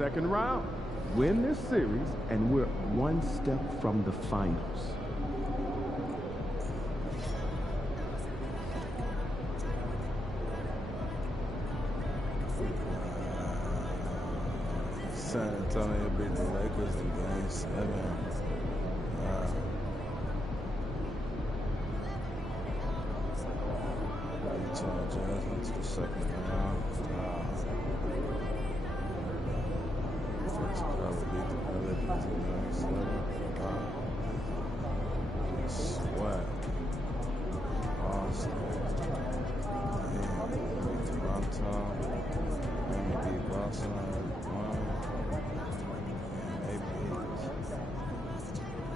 second round. Win this series, and we're one step from the finals. San Antonio beat the Lakers in Game 7. Utah Jazz went to the second round. Chicago beat the Pelicans in Game 7. Sweat. Boston. Beat Toronto. Miami beat Boston.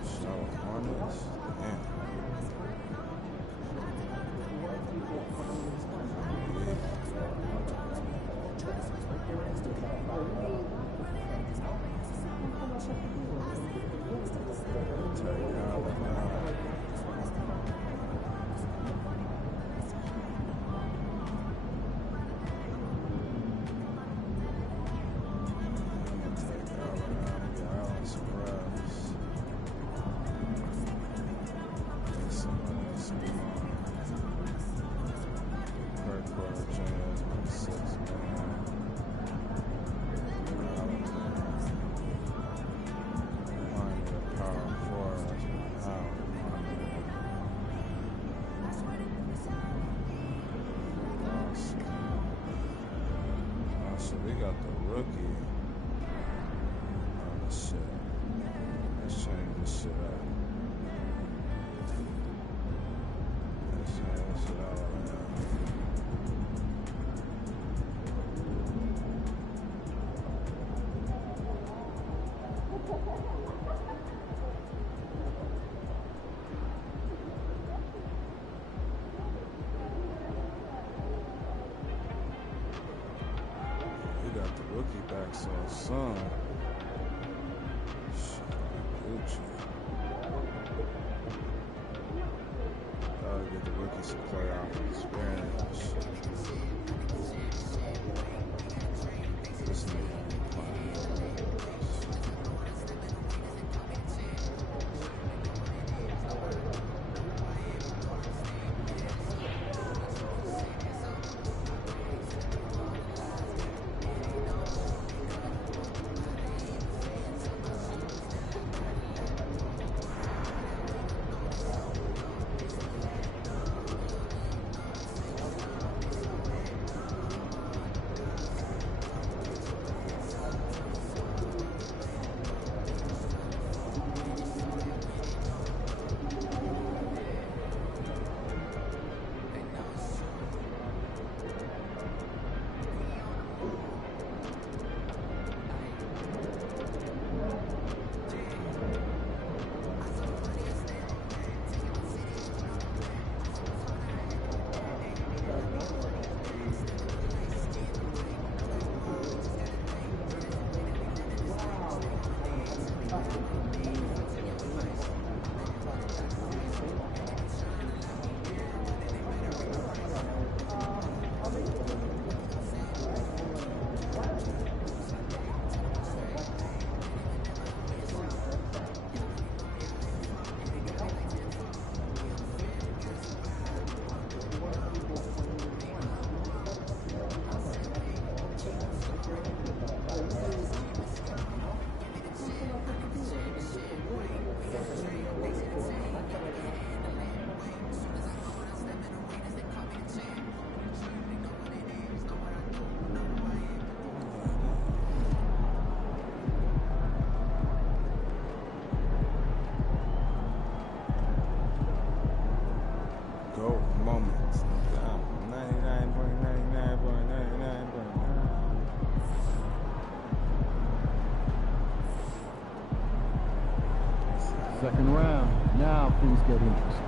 Charlotte Hornets. Damn. So we got the rookie. Oh shit. Let's change this shit up. Let's change this shit out right now. Rookie back so soon. Shit, Gucci. Gotta get the rookies some playoff experience. This nigga ain't playing. Moments. 99.99.99. Second round. Now things get interesting.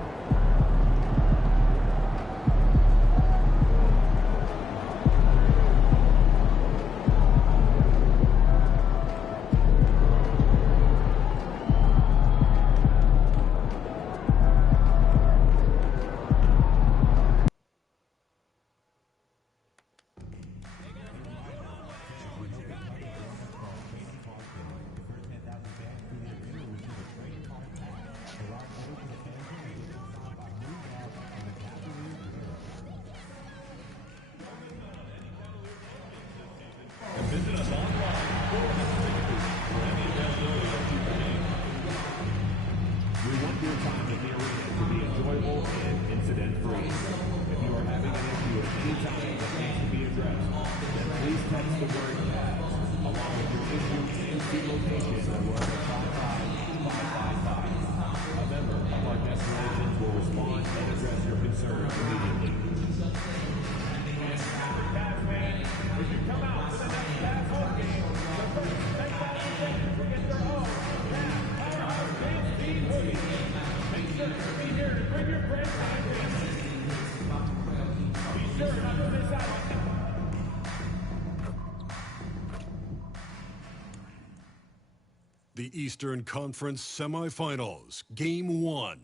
The Eastern Conference Semifinals, Game 1.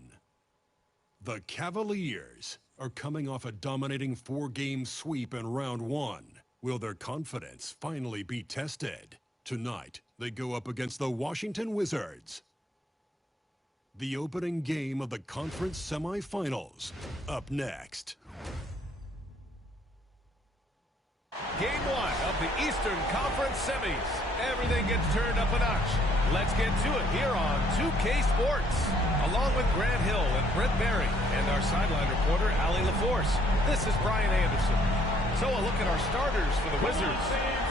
The Cavaliers are coming off a dominating 4-game sweep in Round 1. Will their confidence finally be tested? Tonight, they go up against the Washington Wizards. The opening game of the conference semifinals, up next. Game 1 of the Eastern Conference Semis. Everything gets turned up a notch. Let's get to it here on 2K Sports. Along with Grant Hill and Brent Berry and our sideline reporter, Allie LaForce. This is Brian Anderson. So a look at our starters for the Wizards.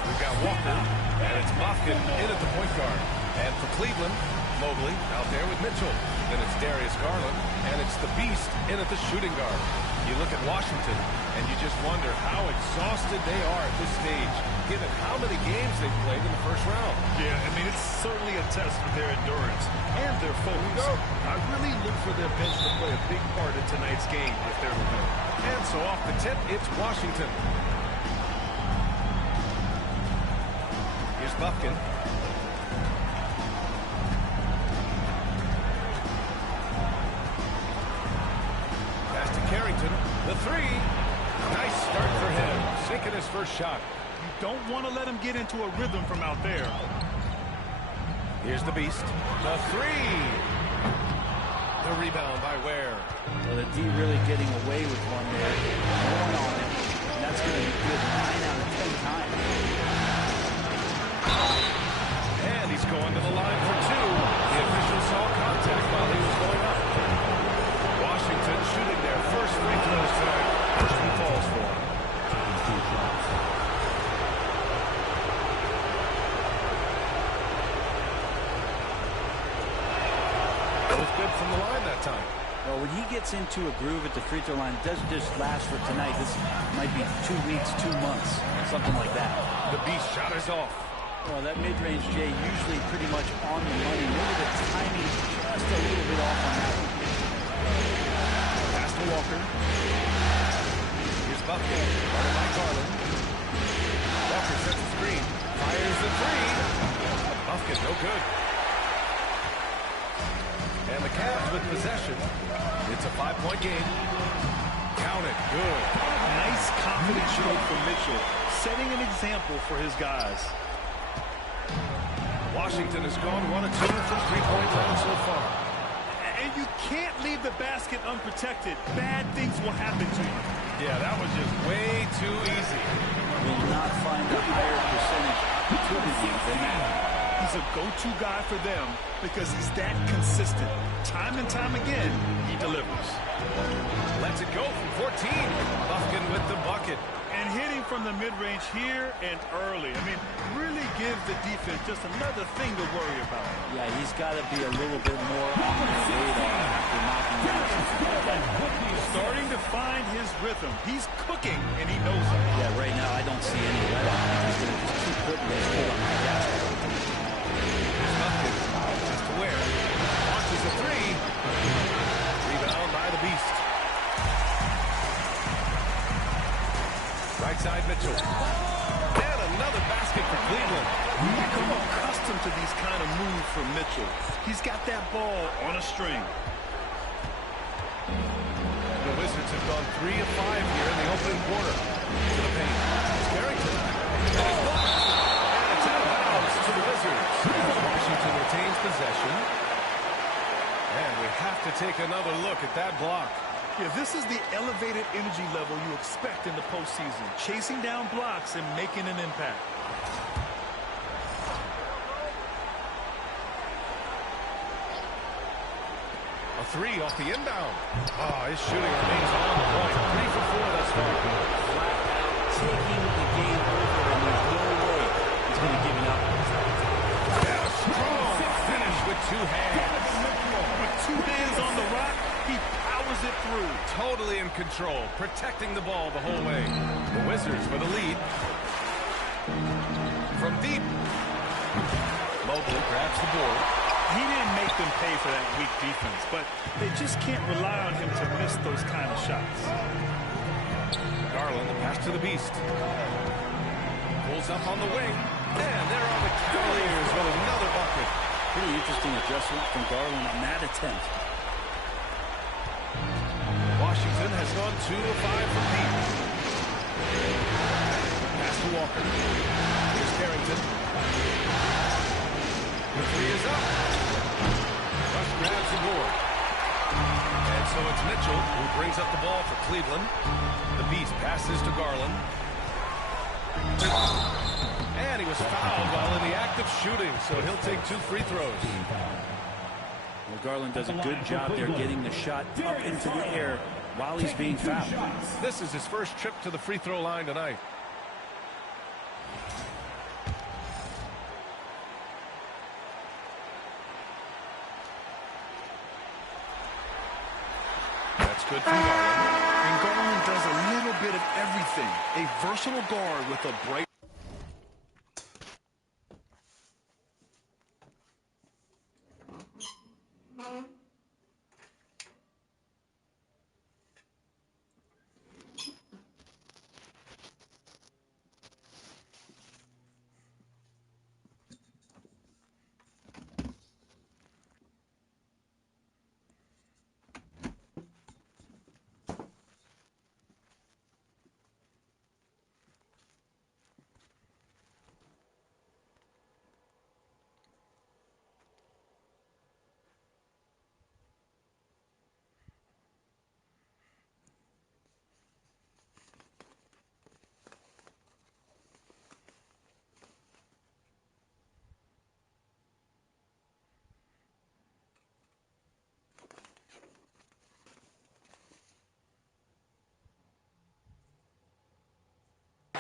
We've got Walker, and it's Bofkin in at the point guard. And for Cleveland, Mobley out there with Mitchell. Then it's Darius Garland, and it's the Beast in at the shooting guard. You look at Washington, and you just wonder how exhausted they are at this stage, given how many games they've played in the first round. Yeah, I mean, it's certainly a test of their endurance and their focus. I really look for their bench to play a big part in tonight's game if they're to win. And so off the tip, it's Washington. Here's Bufkin. Carrington, the three. Nice start for him. Sinking his first shot. You don't want to let him get into a rhythm from out there. Here's the Beast. The three. The rebound by Ware. Well, the D really getting away with one there. Going on it. And that's going to be good 9 out of 10 times. And he's going to the line for two. The official saw contact while he was going up. Washington shooting their first free throws tonight. First one falls for him. Both good from the line that time. Well, when he gets into a groove at the free throw line, it doesn't just last for tonight. This might be 2 weeks, 2 months, something like that. The Beast shot is off. Well, that mid-range, Jay, usually pretty much on the money. Maybe the timing just a little bit off on that one. Pass to Walker. Here's Bufkin. Guarded by Garland. Walker sets the screen. Fires the three. Bufkin, no good. And the Cavs with possession. It's a 5-point game. Count it. Good. Nice confident stroke from Mitchell, setting an example for his guys. Washington has gone 1 of 2 from three-point land so far. And you can't leave the basket unprotected. Bad things will happen to you. Yeah, that was just way too easy. Will not find a higher percentage opportunity than that. He's a go-to guy for them because he's that consistent. Time and time again, he delivers. Lets it go from 14. Bufkin with the bucket. And hitting from the mid-range here and early. I mean, really gives the defense just another thing to worry about. Yeah, he's got to be a little bit more on the radar after knocking down something like that. Starting to find his rhythm. He's cooking, and he knows it. Yeah, right now I don't see any let up. He's going to just keep putting his foot on the gas. Bufkin, just to Ware. Launches a three. Rebound by the Beast. Right side, Mitchell. And another basket for Cleveland. You become accustomed to these kind of moves from Mitchell. He's got that ball on a string. The Wizards have gone 3 of 5 here in the opening quarter. To the paint. It's Carrington. And it's blocked. And it's out of bounds to the Wizards. As Washington retains possession. And we have to take another look at that block. Yeah, this is the elevated energy level you expect in the postseason. Chasing down blocks and making an impact. A three off the inbound. Oh, his shooting remains on the point. 3 for 4 thus far. Flat out taking the game over, and there's no way he's going to give it up. And a strong finish with 2 hands. With 2 hands on the rock, he powers pushes it through. Totally in control, protecting the ball the whole way. The Wizards with a lead. From deep. Mobley grabs the board. He didn't make them pay for that weak defense, but they just can't rely on him to miss those kind of shots. Garland, the pass to the Beast. Pulls up on the wing. And there are the Cavaliers with another bucket. Pretty interesting adjustment from Garland on that attempt. Washington has gone 2 of 5 from deep. Pass to Walker. Here's Carrington. The three is up. Rush grabs the board. And so it's Mitchell who brings up the ball for Cleveland. The Beast passes to Garland. And he was fouled while in the act of shooting, so he'll take 2 free throws. Well, Garland does a good job there getting the shot up into the air while he's being fouled. This is his first trip to the free throw line tonight. That's good from Garland. And Garland does a little bit of everything. A versatile guard with a bright...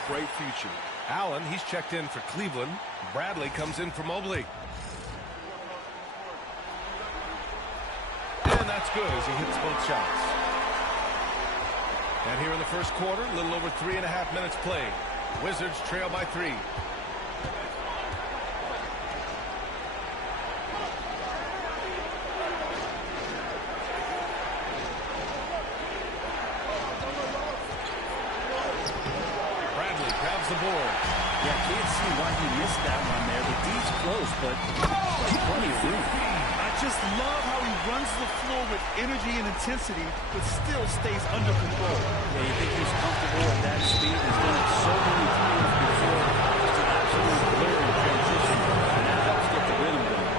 Great future. Allen, he's checked in for Cleveland. Bradley comes in for Mobley. And that's good as he hits both shots. And here in the first quarter, a little over 3.5 minutes played. Wizards trail by 3. The board. Yeah, can't see why he missed that one there. The D's close, but plenty of room. I just love how he runs the floor with energy and intensity, but still stays under control. Yeah, you think he's comfortable at that speed? He's done it so many times before. Just an absolute blur in transition. And that helps get the rhythm going.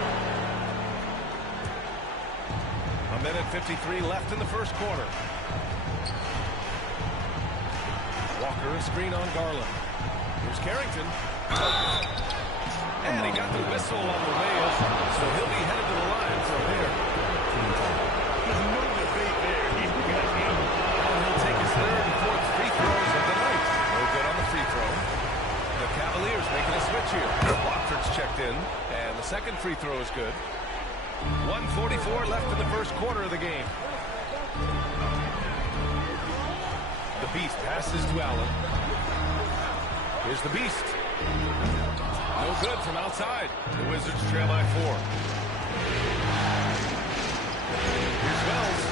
1:53 left in the first quarter. Walker, a screen on Garland. Here's Carrington. And he got the whistle on the way up, so he'll be headed to the line for a pair. There's no debate there. He got him. And he'll take his 3rd and 4th free throws of the night. No good on the free throw. The Cavaliers making a switch here. Watford's checked in, and the 2nd free throw is good. 1:44 left in the first quarter of the game. The Beast passes to Allen. Here's the Beast. No good from outside. The Wizards trail by 4. Here's Wells.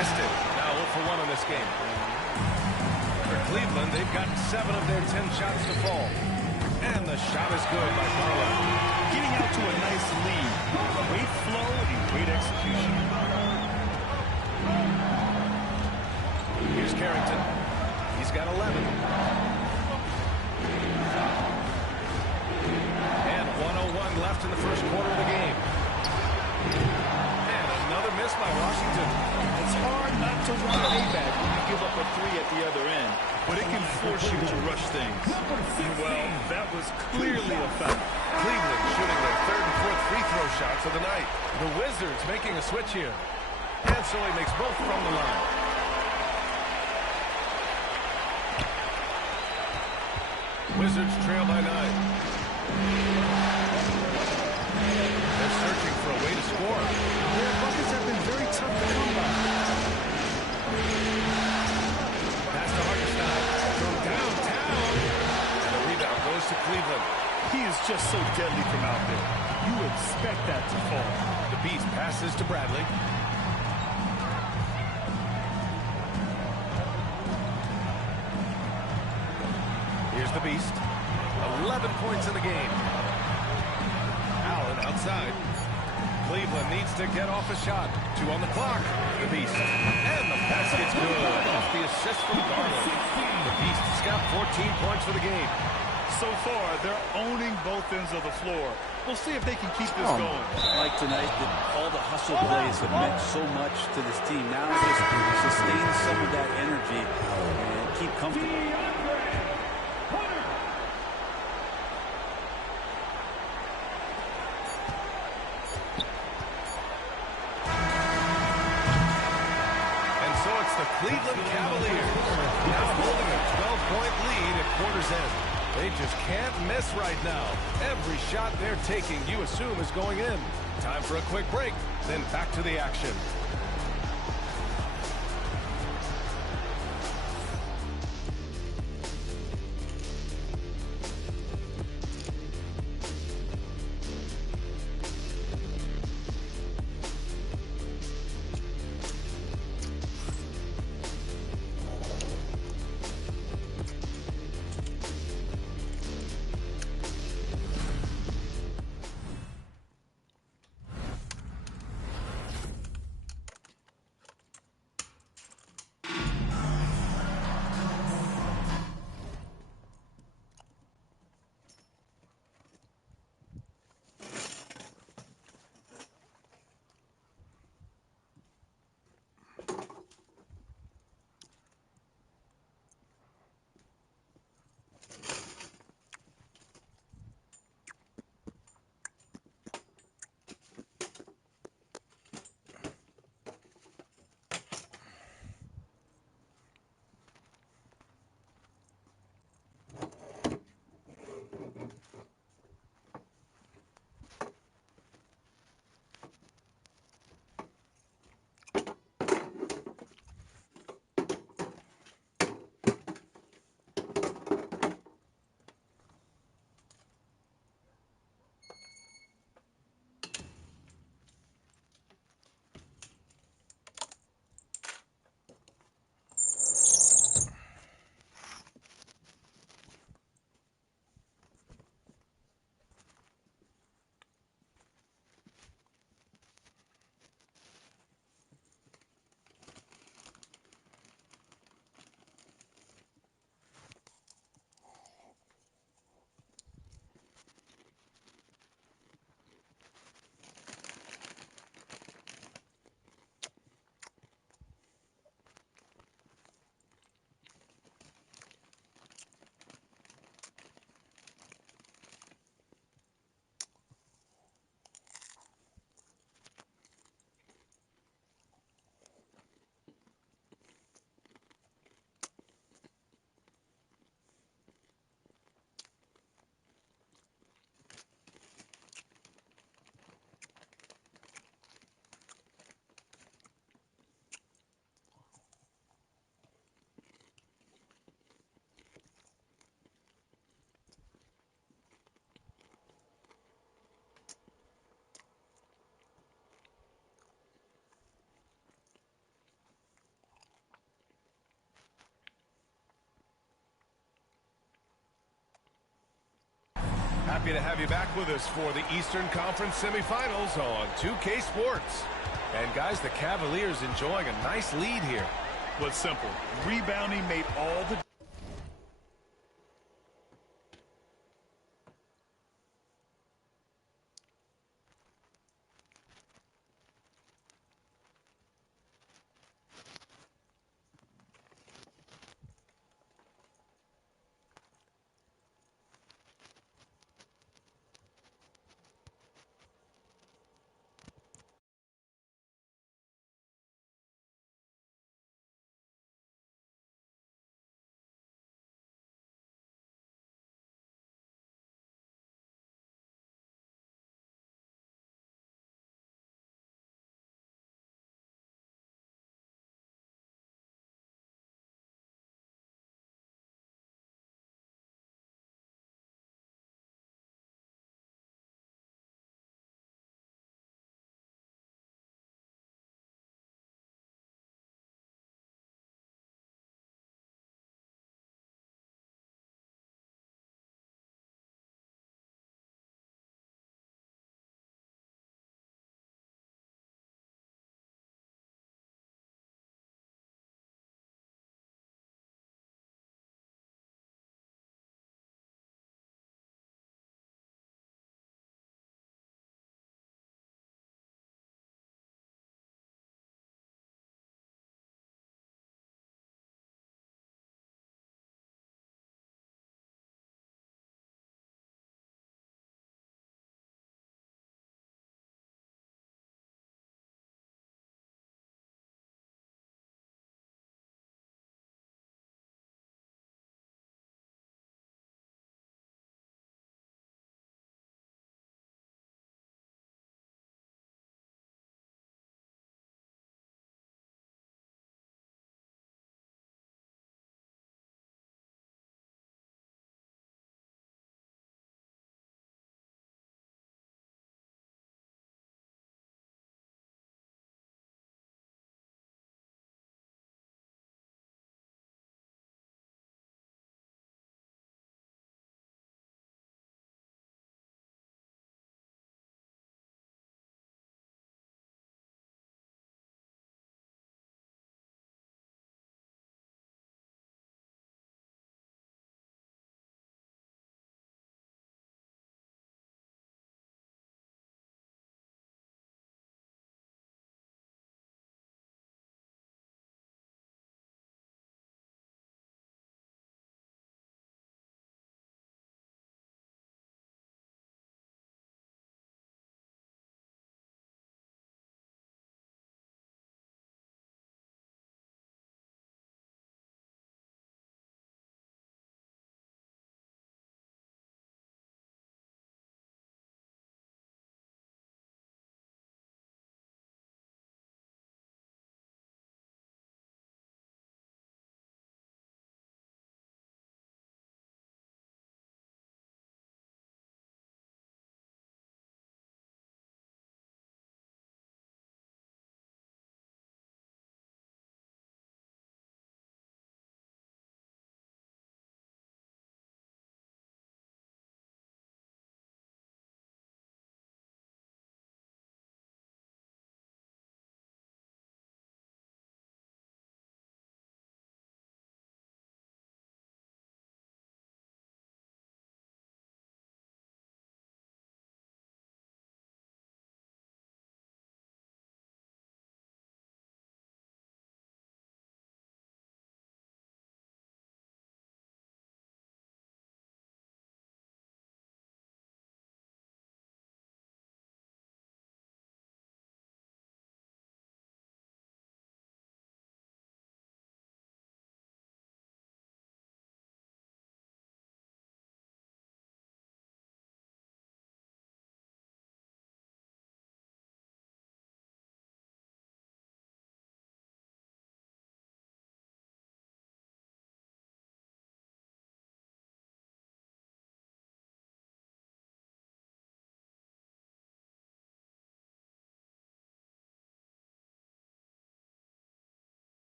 Missed it. Now 0 for 1 in this game. For Cleveland, they've got 7 of their 10 shots to fall. And the shot is good by Garland. Getting out to a nice lead. Great flow and great execution. Here's Carrington. He's got 11. And 1:01 left in the first quarter of the game. And another miss by Washington. It's hard not to want to payback when you give up a 3 at the other end, but it can force you to rush things. Well, that was clearly a foul. Cleveland shooting their 3rd and 4th free throw shots of the night. The Wizards making a switch here. And so he makes both from the line. Wizards trail by 9. They're searching for a way to score. Their buckets have been very tough to come by. He is just so deadly from out there. You expect that to fall. The Beast passes to Bradley. Here's the Beast. 11 points in the game. Allen outside. Cleveland needs to get off a shot. 2 on the clock. The Beast. And the basket's good off the assist from Garland. The Beast's got 14 points for the game. So far, they're owning both ends of the floor. We'll see if they can keep this going. Like tonight, all the hustle plays have meant so much to this team. Now just sustain some of that energy and keep comfortable. The Cleveland Cavaliers now holding a 12-point lead at quarter's end. They just can't miss right now. Every shot they're taking, you assume, is going in. Time for a quick break, then back to the action. Happy to have you back with us for the Eastern Conference semifinals on 2K Sports. And guys, the Cavaliers enjoying a nice lead here. But simple. Rebounding made all the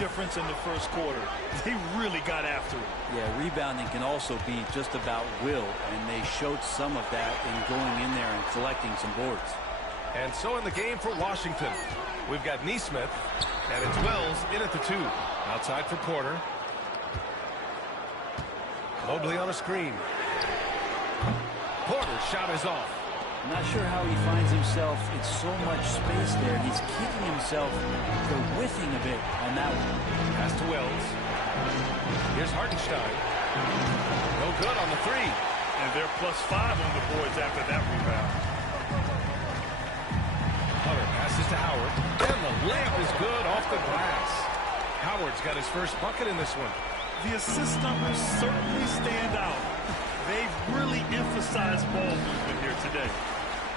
difference in the first quarter. They really got after it. Yeah, rebounding can also be just about will, and they showed some of that in going in there and collecting some boards. And so in the game for Washington, we've got Neesmith, and it's Wells in at the 2. Outside for Porter. Mobley on a screen. Porter's shot is off. I'm not sure how he finds himself in so much space there. He's kicking himself for whiffing a bit on that one. Pass to Wells. Here's Hartenstein. No good on the 3. And they're +5 on the boards after that rebound. Hunter passes to Howard. And the layup is good off the glass. Howard's got his first bucket in this one. The assist numbers certainly stand out. They've really emphasized ball movement here today.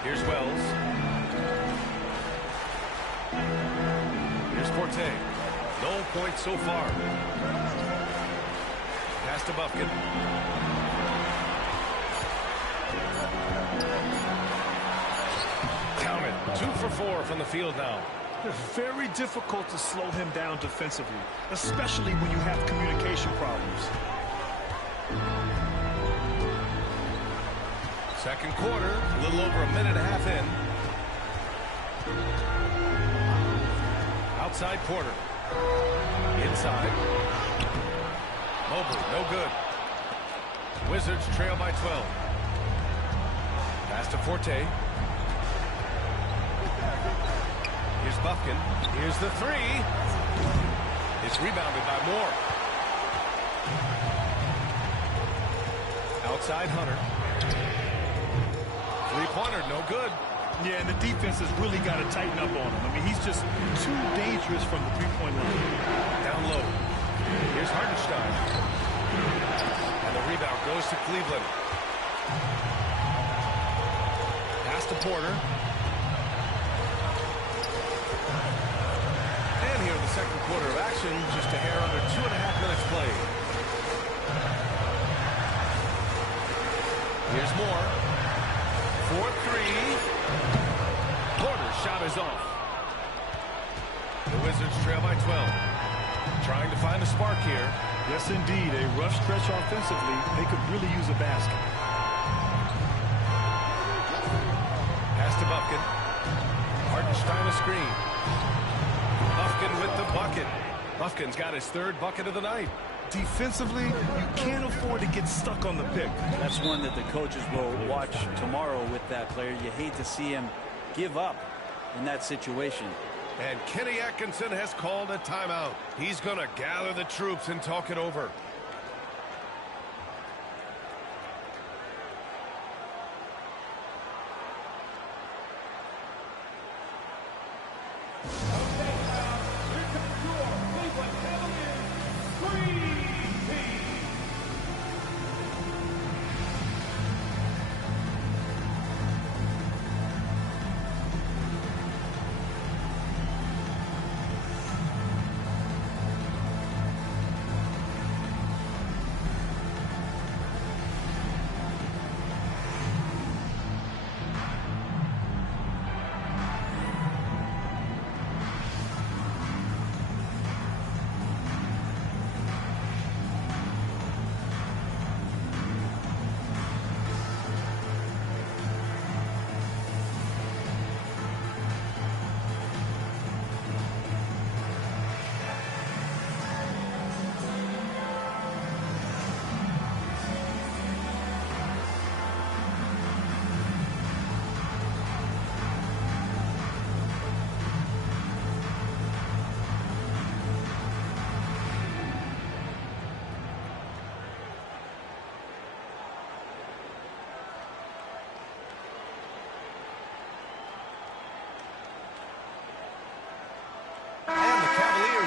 Here's Wells. Here's Forte. No points so far. Pass to Bufkin. Count it. 2 for 4 from the field now. Very difficult to slow him down defensively, especially when you have communication problems. Second quarter, a little over a minute and a half in. Outside Porter. Inside. Mobley, no good. Wizards trail by 12. Pass to Forte. Here's Bufkin. Here's the 3. It's rebounded by Moore. Outside Hunter. Three-pointer, no good. Yeah, and the defense has really got to tighten up on him. I mean, he's just too dangerous from the three-point line. Down low. Here's Hartenstein. And the rebound goes to Cleveland. Pass to Porter. And here in the second quarter of action, just a hair under 2.5 minutes played. Here's Moore. 4-3. Porter's shot is off. The Wizards trail by 12. Trying to find a spark here. Yes, indeed. A rough stretch offensively. They could really use a basket. Pass to Bufkin. Hartenstein a screen. Bufkin with the bucket. Bufkin's got his 3rd bucket of the night. Defensively, you can't afford to get stuck on the pick. That's one that the coaches will watch tomorrow with that player. You hate to see him give up in that situation. And Kenny Atkinson has called a timeout. He's going to gather the troops and talk it over.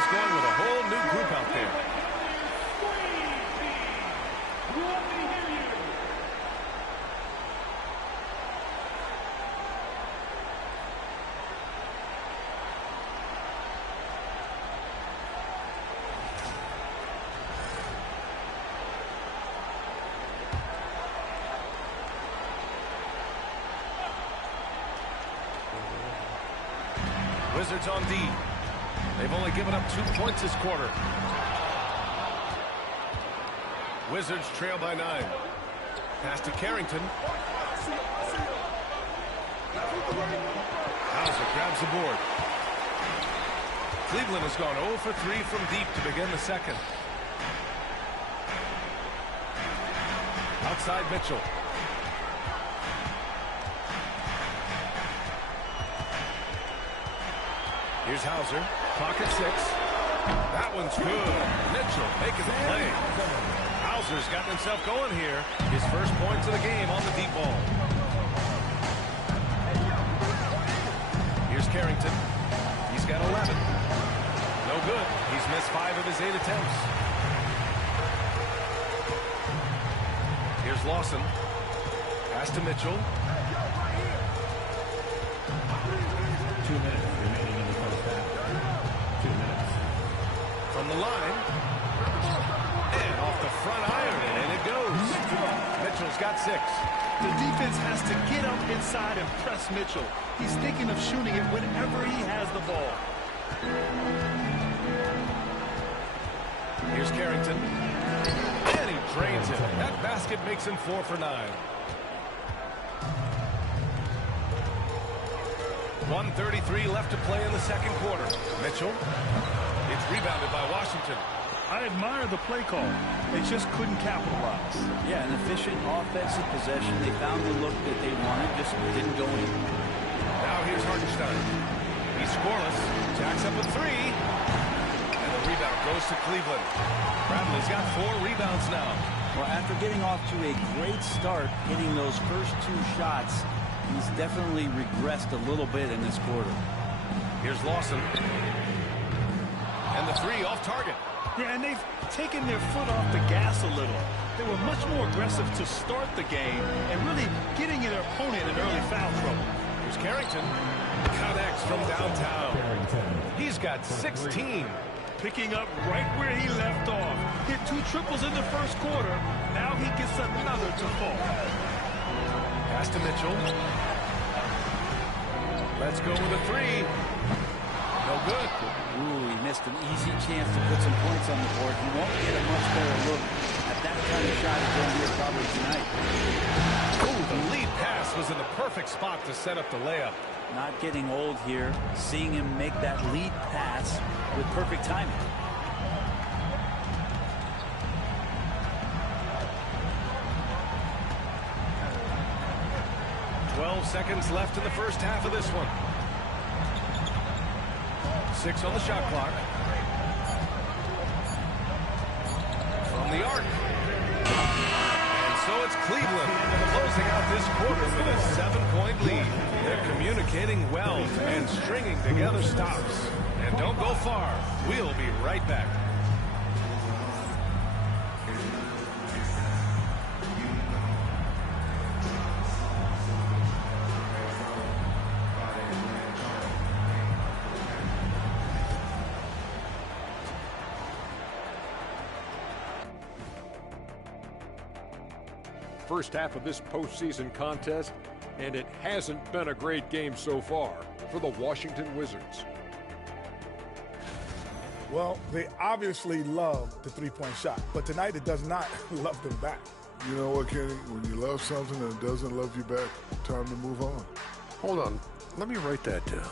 Going with a whole new group out there. Wizards on D. They've only given up 2 points this quarter. Wizards trail by 9. Pass to Carrington. Hauser grabs the board. Cleveland has gone 0 for 3 from deep to begin the second. Outside Mitchell. Here's Hauser. Clock at 6. That one's good. Mitchell making the play. Hauser's gotten himself going here. His first points of the game on the deep ball. Here's Carrington. He's got 11. No good. He's missed 5 of his 8 attempts. Here's Lawson. Pass to Mitchell. 2 minutes remaining in the first half. 2 minutes. From the line. And off the front iron, and it goes. Mitchell's got 6. The defense has to get up inside and press Mitchell. He's thinking of shooting it whenever he has the ball. Here's Carrington. And he drains it. That basket makes him 4 for 9. 1:33 left to play in the second quarter. Mitchell. It's rebounded by Washington. I admire the play call. They just couldn't capitalize. Yeah, an efficient offensive possession. They found the look that they wanted, just didn't go in. Now here's Hartenstein. He's scoreless. Jacks up a 3. And the rebound goes to Cleveland. Bradley's got 4 rebounds now. Well, after getting off to a great start, hitting those first 2 shots, he's definitely regressed a little bit in this quarter. Here's Lawson. And the 3 off target. Yeah, and they've taken their foot off the gas a little. They were much more aggressive to start the game and really getting their opponent in early foul trouble. Here's Carrington. Connects from downtown. He's got 16. Picking up right where he left off. Hit 2 triples in the first quarter. Now he gets another to fall. Pass to Mitchell. Let's go with a 3. No good. Ooh, he missed an easy chance to put some points on the board. He won't get a much better look at that kind of shot again here probably tonight. Ooh, the lead pass was in the perfect spot to set up the layup. Not getting old here, seeing him make that lead pass with perfect timing. Seconds left in the first half of this one. 6 on the shot clock. From the arc. And so it's Cleveland closing out this quarter with a 7-point lead. They're communicating well and stringing together stops. And don't go far. We'll be right back. First half of this postseason contest, and it hasn't been a great game so far for the Washington Wizards. Well, they obviously love the three-point shot, but tonight it does not love them back. You know what, Kenny? When you love something and it doesn't love you back, time to move on. Hold on, let me write that down.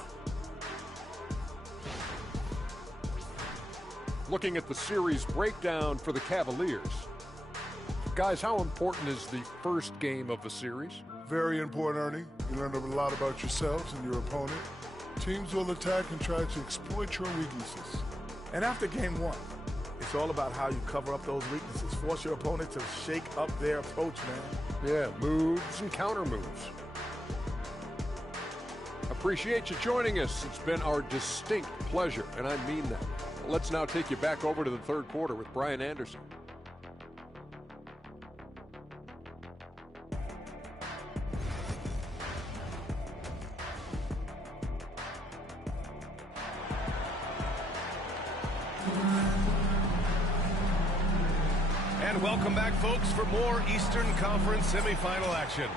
Looking at the series breakdown for the Cavaliers. Guys, how important is the first game of the series? Very important, Ernie. You learn a lot about yourselves and your opponent. Teams will attack and try to exploit your weaknesses. And after game 1, it's all about how you cover up those weaknesses. Force your opponent to shake up their approach, man. Yeah, moves and counter moves. Appreciate you joining us. It's been our distinct pleasure, and I mean that. Let's now take you back over to the third quarter with Brian Anderson. And welcome back, folks, for more Eastern Conference semifinal action.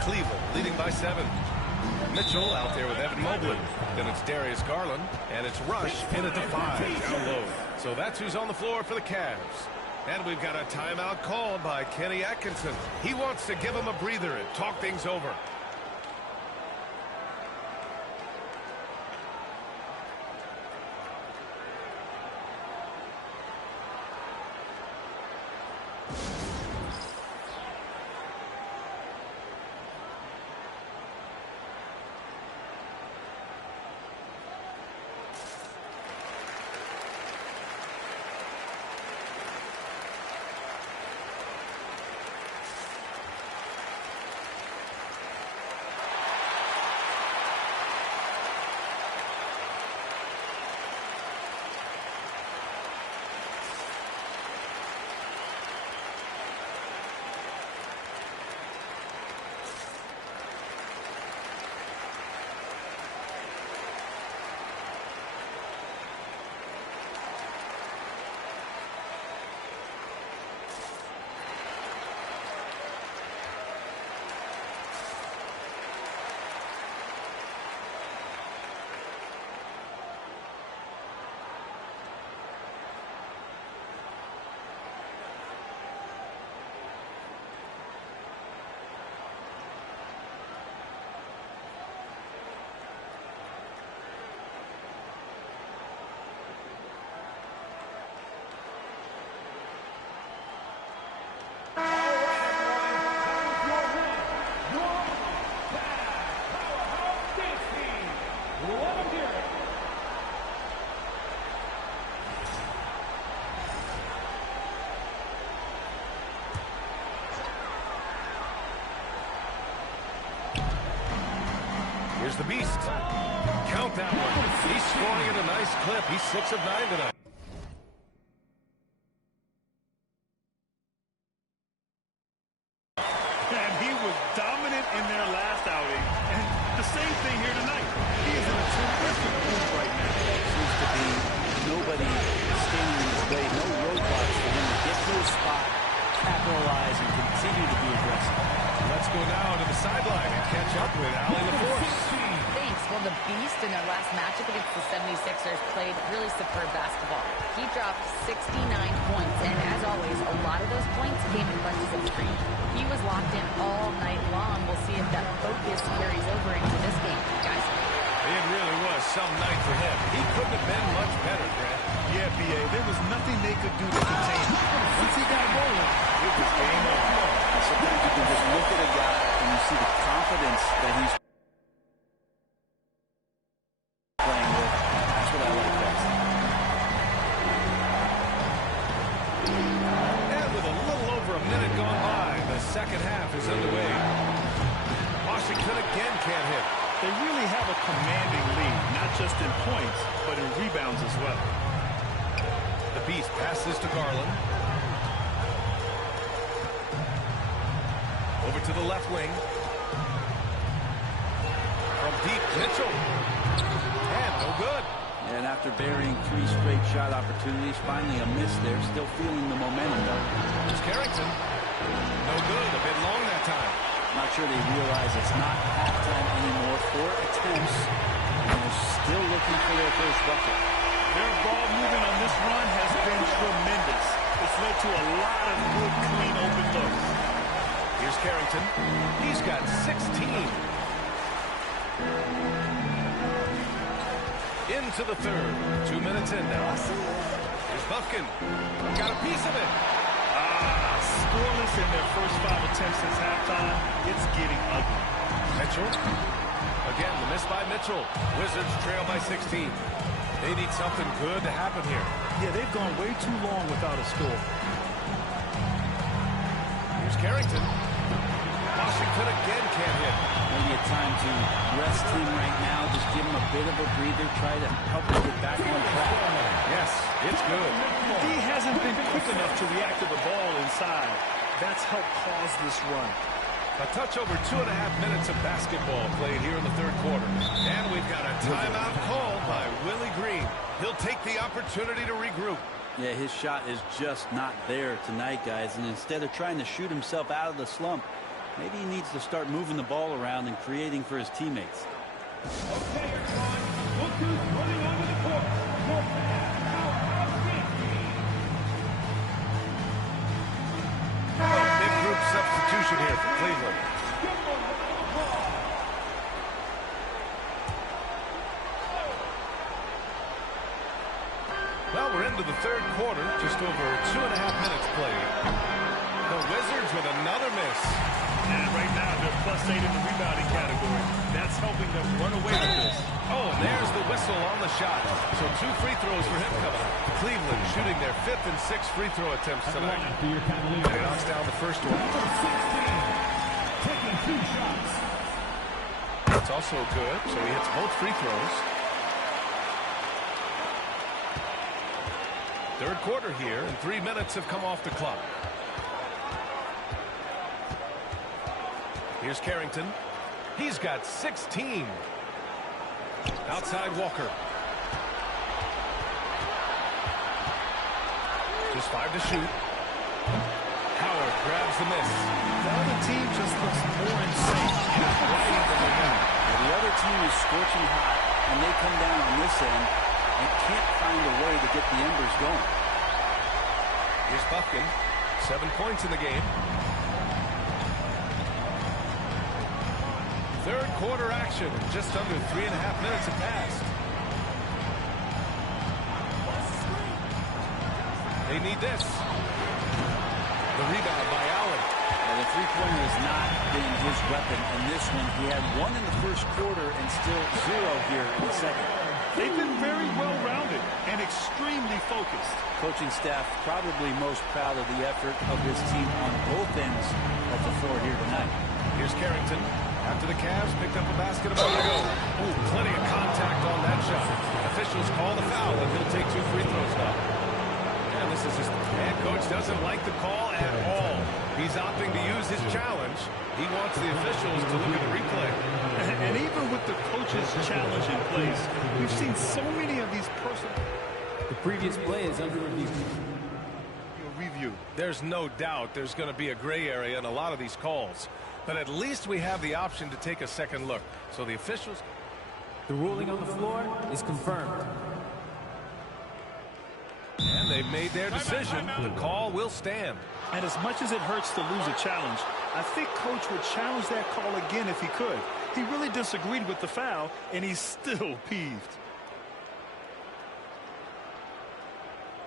Cleveland leading by 7. Mitchell out there with Evan Mobley. Then it's Darius Garland, and it's Rush in at the 5, down low. So that's who's on the floor for the Cavs. And we've got a timeout called by Kenny Atkinson. He wants to give him a breather and talk things over. Here's the Beast. Count that one. He's scoring at a nice clip. He's 6 of 9 tonight. And he was dominant in their last outing. And the same thing here tonight. He is in a terrific mood right now. Seems to be nobody standing in his way. No roadblocks for him to get to his spot, capitalize, and continue to be aggressive. Let's go now to the sideline and catch up with Allie LaForce. Thanks. Well, the Beast in their last matchup against the 76ers played really superb basketball. He dropped 69 points, and as always, a lot of those points came in bunches of 3. He was locked in all night long. We'll see if that focus carries over into this game, guys. It really was some night for him. He couldn't have been much better, Grant. Yeah, B.A., there was nothing they could do to contain him. Once he got rolling, it was game over. And sometimes you can just look at a guy and you see the confidence that he's playing with. That's what I like best. And with a little over a minute gone by, the second half is underway. Washington again can't hit. They really have a commanding lead, not just in points, but in rebounds as well. The Beast passes to Garland. Over to the left wing. From deep, Mitchell. And no good. And after burying 3 straight shot opportunities, finally a miss there. Still feeling the momentum, though. It's Carrington. No good. A bit long that time. Not sure they realize it's not halftime anymore. 4 attempts, and they're still looking for their first bucket. Their ball movement on this run has been tremendous. It's led to a lot of good, clean, open looks. Here's Carrington. He's got 16. Into the third. 2 minutes in now. Here's Buffkin. Got a piece of it. Scoreless in their first 5 attempts since halftime. It's getting ugly. Mitchell. Again, the miss by Mitchell. Wizards trail by 16. They need something good to happen here. Yeah, they've gone way too long without a score. Here's Carrington. Washington again can't hit. Maybe a time to rest him right now. Just give him a bit of a breather. Try to help him get back on track. Yes, it's good. He hasn't been quick enough to react to the ball inside. That's helped cause this run. A touch over 2.5 minutes of basketball played here in the third quarter. And we've got a timeout called by Willie Green. He'll take the opportunity to regroup. Yeah, his shot is just not there tonight, guys. And instead of trying to shoot himself out of the slump, maybe he needs to start moving the ball around and creating for his teammates. Big group substitution here for Cleveland. Well, we're into the third quarter, just over 2.5 minutes played. The Wizards with another miss. And right now, they're +8 in the rebounding category. That's helping them run away with this. Oh, and there's the whistle on the shot. So 2 free throws for him coming up. Cleveland shooting their 5th and 6th free throw attempts tonight. He knocks down the first one. Taking 2 shots. That's also good, so he hits both free throws. Third quarter here, and 3 minutes have come off the clock. Here's Carrington. He's got 16. Outside Walker. Just 5 to shoot. Howard grabs the miss. The other team just looks more insane. And the other team is scorching hot, and they come down on this end and can't find a way to get the embers going. Here's Buffkin. 7 points in the game. Third quarter action. Just under 3.5 minutes have passed. They need this. The rebound by Allen. The three-pointer has not been his weapon in this one. He had 1 in the first quarter and still 0 here in the second. They've been very well-rounded and extremely focused. Coaching staff probably most proud of the effort of this team on both ends of the floor here tonight. Here's Carrington. After the Cavs picked up a basket a moment ago. Ooh, plenty of contact on that shot. Officials call the foul, and he'll take 2 free throws now. And this is his head coach doesn't like the call at all. He's opting to use his challenge. He wants the officials to look at the replay. And even with the coach's challenge in place, we've seen so many of these personal... The previous play is under review. There's no doubt there's going to be a gray area in a lot of these calls. But at least we have the option to take a second look. So the officials... The ruling on the floor is confirmed. And they've made their decision. The call will stand. And as much as it hurts to lose a challenge, I think Coach would challenge that call again if he could. He really disagreed with the foul, and he's still peeved.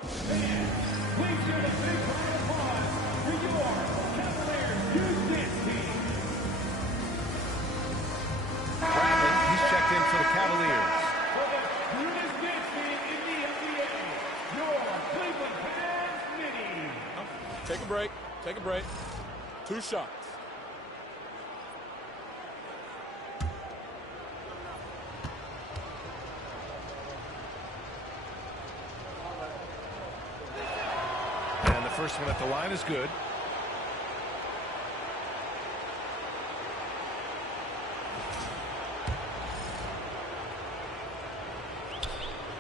Fans, please give a big round of applause for your Cavaliers Youth Dance Team. Bradley, he's checked in for the Cavaliers. For the cutest dance team in the NBA, your Cleveland Cavs Mini. Take a break. Take a break. 2 shots. And the first one at the line is good.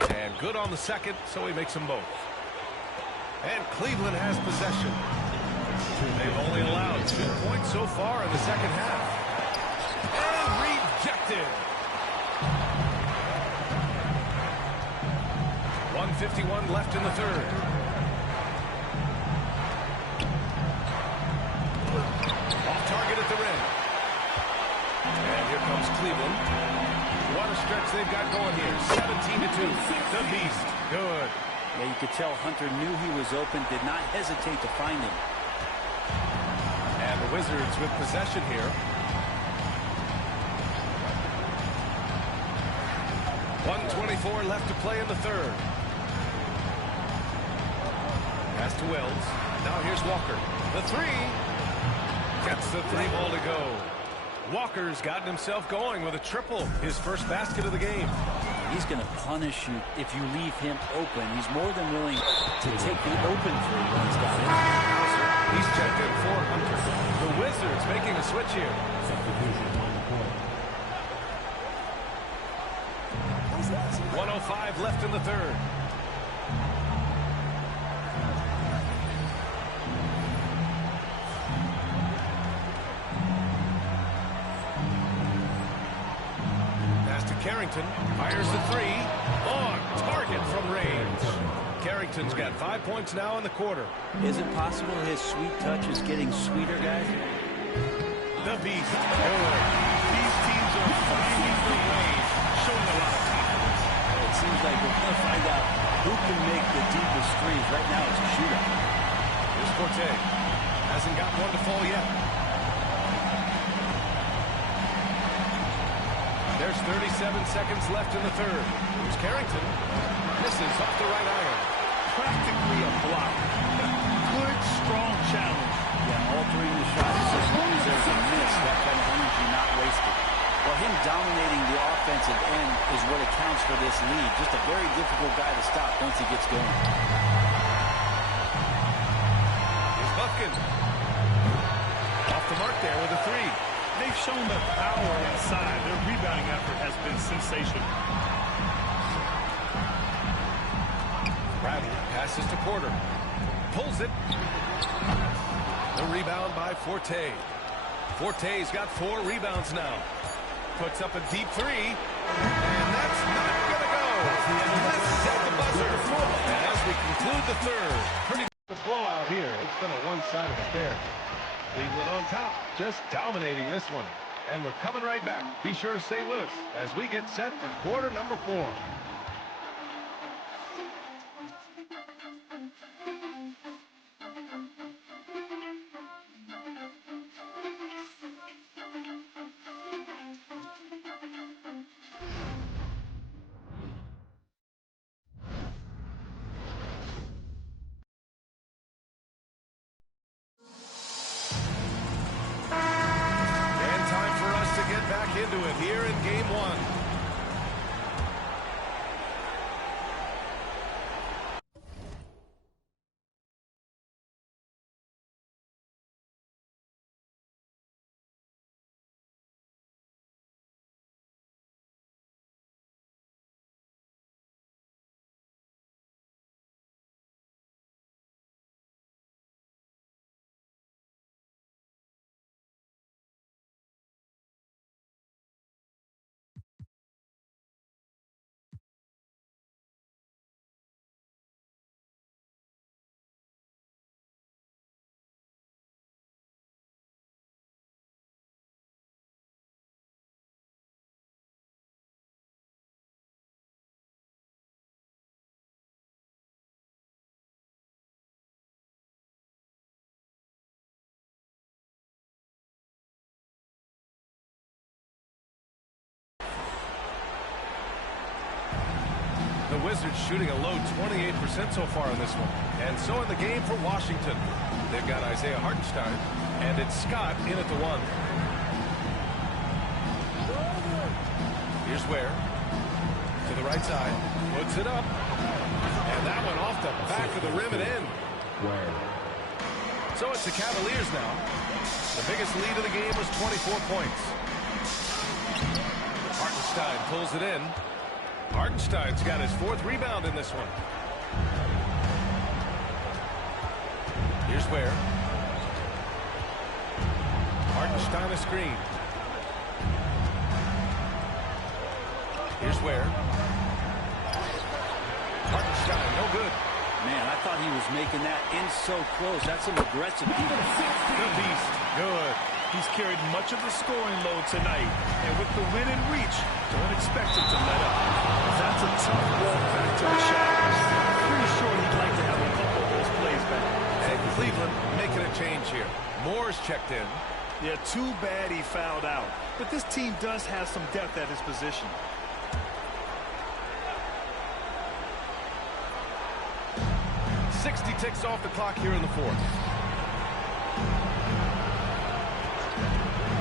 And good on the second, so he makes them both. And Cleveland has possession. They've only allowed 2 points so far in the second half. And rejected. 1:51 left in the third. Off target at the rim. And here comes Cleveland. What a stretch they've got going here. 17-2. The Beast. Good. Yeah, you could tell Hunter knew he was open, did not hesitate to find him. And the Wizards with possession here. .124 left to play in the third. Pass to Wells. Now here's Walker. The 3. Gets the 3 ball to go. Walker's gotten himself going with a triple. His first basket of the game. He's going to punish you if you leave him open. He's more than willing to take the open 3 when he's got it. He's checked in for Hunter. The Wizards making a switch here. 1:05 left in the third. Pass to Carrington fires the three. On target from range. Carrington's got 5 points now in the quarter. Is it possible his sweet touch is getting sweeter, guys? The Beast. These teams are finding their ways, showing a lot of confidence. It seems like we're going to find out who can make the deepest threes. Right now it's a shootout. Here's Forte. Hasn't got one to fall yet. There's 37 seconds left in the third. Here's Carrington. Misses off the right iron. Practically a block. Good, strong challenge. Yeah, altering the shot as long as there's a miss, that kind of energy not wasted. Well, him dominating the offensive end is what accounts for this lead. Just a very difficult guy to stop once he gets going. Here's Buffkin. Off the mark there with a three. They've shown their power inside. Their rebounding effort has been sensational. Bradley passes to Porter. Pulls it. The rebound by Forte. Forte's got 4 rebounds now. Puts up a deep three. And that's not going to go. Misses at the buzzer. And as we conclude the third. Pretty The blowout here. It's been a one-sided affair. Cleveland on top, just dominating this one. And we're coming right back. Be sure to stay with us as we get set for quarter number 4. Back into it here in game 1. The Wizards shooting a low 28% so far in this one. And so in the game for Washington. They've got Isaiah Hartenstein, and it's Scott in at the 1. Here's Ware. To the right side. Puts it up. And that one off the back of the rim and in. So it's the Cavaliers now. The biggest lead of the game was 24 points. Hartenstein pulls it in. Hartenstein's got his 4th rebound in this one. Here's Ware. Hartenstein a screen. Here's Ware. Hartenstein, no good. Man, I thought he was making that in so close. That's some aggressive defense. The Beast, good. He's carried much of the scoring load tonight. And with the win and reach, don't expect him to let up. That's a tough walk back to the shadows. Pretty sure he'd like to have a couple of those plays back. And Cleveland making a change here. Moore's checked in. Yeah, too bad he fouled out. But this team does have some depth at his position. .60 ticks off the clock here in the 4th.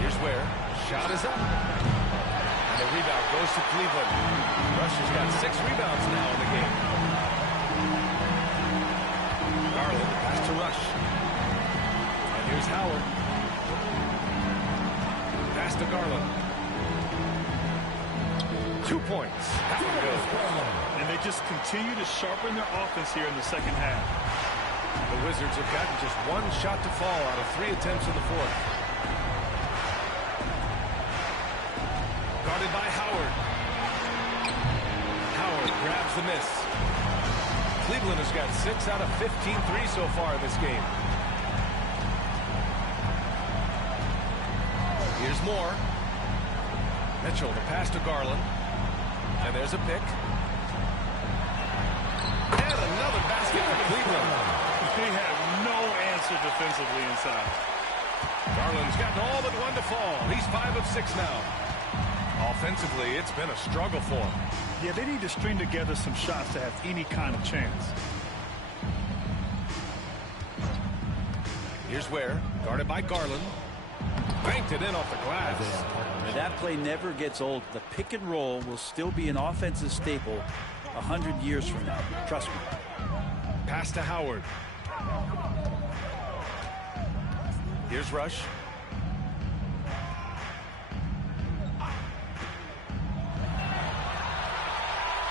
Here's Ware. Shot is up. And the rebound goes to Cleveland. Rush has got 6 rebounds now in the game. Garland pass to Rush. And here's Howard. Pass to Garland. 2 points. That one goes. And they just continue to sharpen their offense here in the second half. The Wizards have gotten just 1 shot to fall out of 3 attempts in the 4th. Guarded by Howard. grabs the miss. Cleveland has got 6 out of 15 threes so far in this game. Here's more. Mitchell, the pass to Garland. And there's a pick. And another basket for Cleveland. They have no answer defensively inside. Garland's gotten all but one to fall. He's 5 of 6 now. Offensively, it's been a struggle for him. Yeah, they need to string together some shots to have any kind of chance. Here's Ware, guarded by Garland. Banked it in off the glass. And that play never gets old. The pick and roll will still be an offensive staple 100 years from now. Trust me. Pass to Howard. Here's Rush.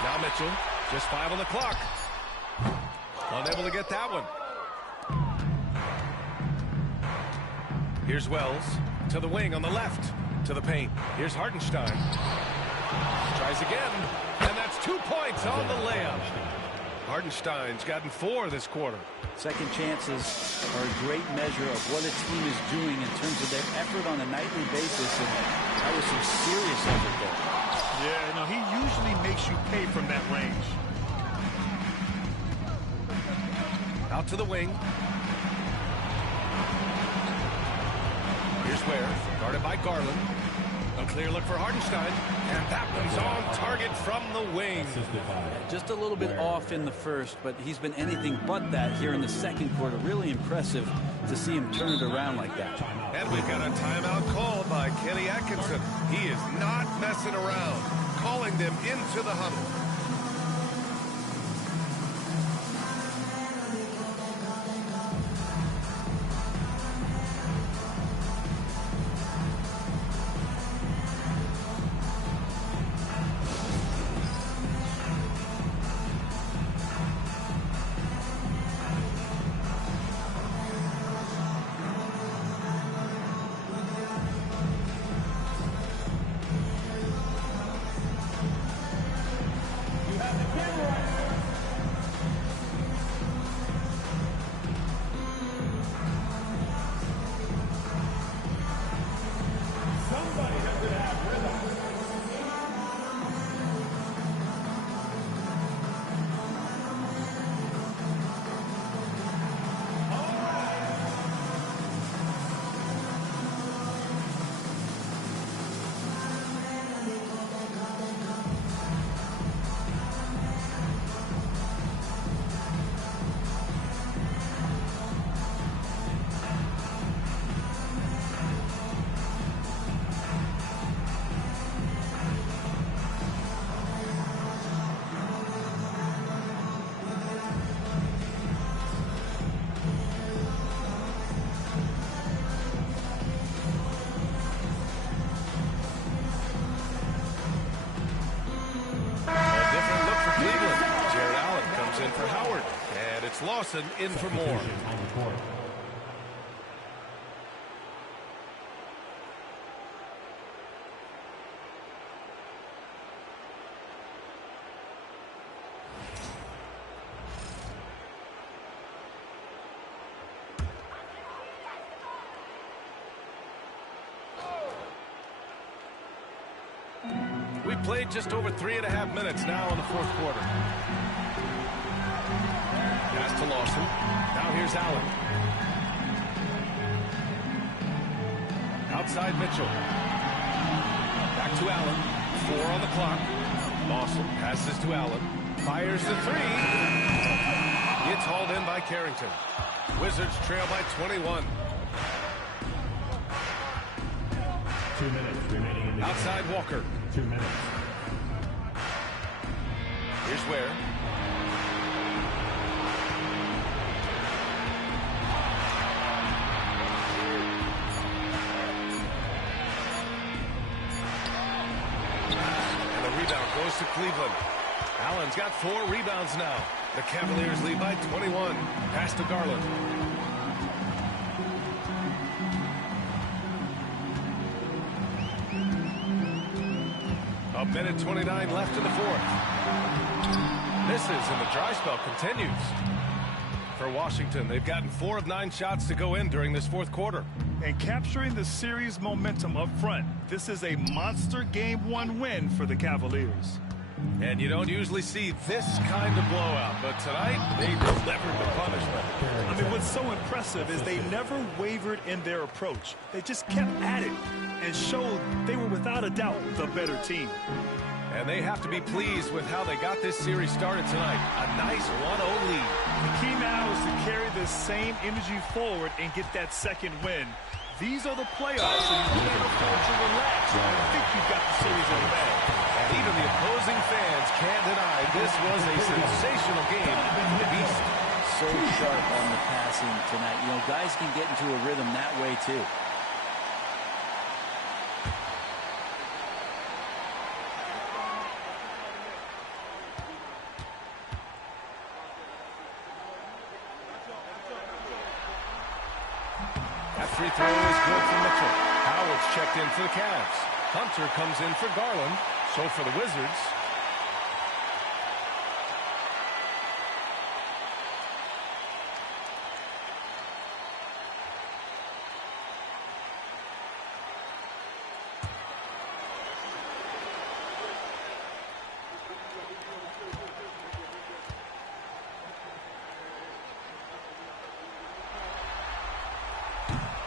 Now Mitchell, just 5 on the clock. Unable to get that one. Here's Wells to the wing on the left, to the paint. Here's Hartenstein. Tries again, and that's 2 points on the layup. Hartenstein's gotten 4 this quarter. Second chances are a great measure of what a team is doing in terms of their effort on a nightly basis, and that was some serious effort there. Yeah, no, he usually makes you pay from that range. Out to the wing. Here's Ware, guarded by Garland. A clear look for Hartenstein, and that one's on target from the wing. Just a little bit off in the first, but he's been anything but that here in the second quarter. Really impressive to see him turn it around like that. And we've got a timeout called by Kenny Atkinson. He is not messing around, calling them into the huddle. Lawson in for more. We played just over 3.5 minutes now in the fourth quarter. Pass to Lawson. Now here's Allen. Outside Mitchell. Back to Allen. 4 on the clock. Lawson passes to Allen. Fires the 3. It's hauled in by Carrington. Wizards trail by 21. 2 minutes remaining in the outside game. Walker. 2 minutes. Here's Ware. And the rebound goes to Cleveland. Allen's got 4 rebounds now. The Cavaliers lead by 21. Pass to Garland. A minute 29 left in the fourth. Misses, and the dry spell continues. For Washington, they've gotten 4 of 9 shots to go in during this fourth quarter. And capturing the series momentum up front, this is a monster Game 1 win for the Cavaliers. And you don't usually see this kind of blowout, but tonight they delivered the punishment. I mean, what's so impressive is they never wavered in their approach. They just kept at it and showed they were without a doubt the better team. And they have to be pleased with how they got this series started tonight. A nice 1-0 lead. The key now is to carry this same energy forward and get that second win. These are the playoffs, and you can't afford to relax. I think you've got the series in the bag. And even the opposing fans can't deny this was a sensational game for the Beast. So sharp on the passing tonight. You know, guys can get into a rhythm that way, too. That free throw is good for Mitchell. Howard's checked in for the Cavs. Hunter comes in for Garland. So for the Wizards,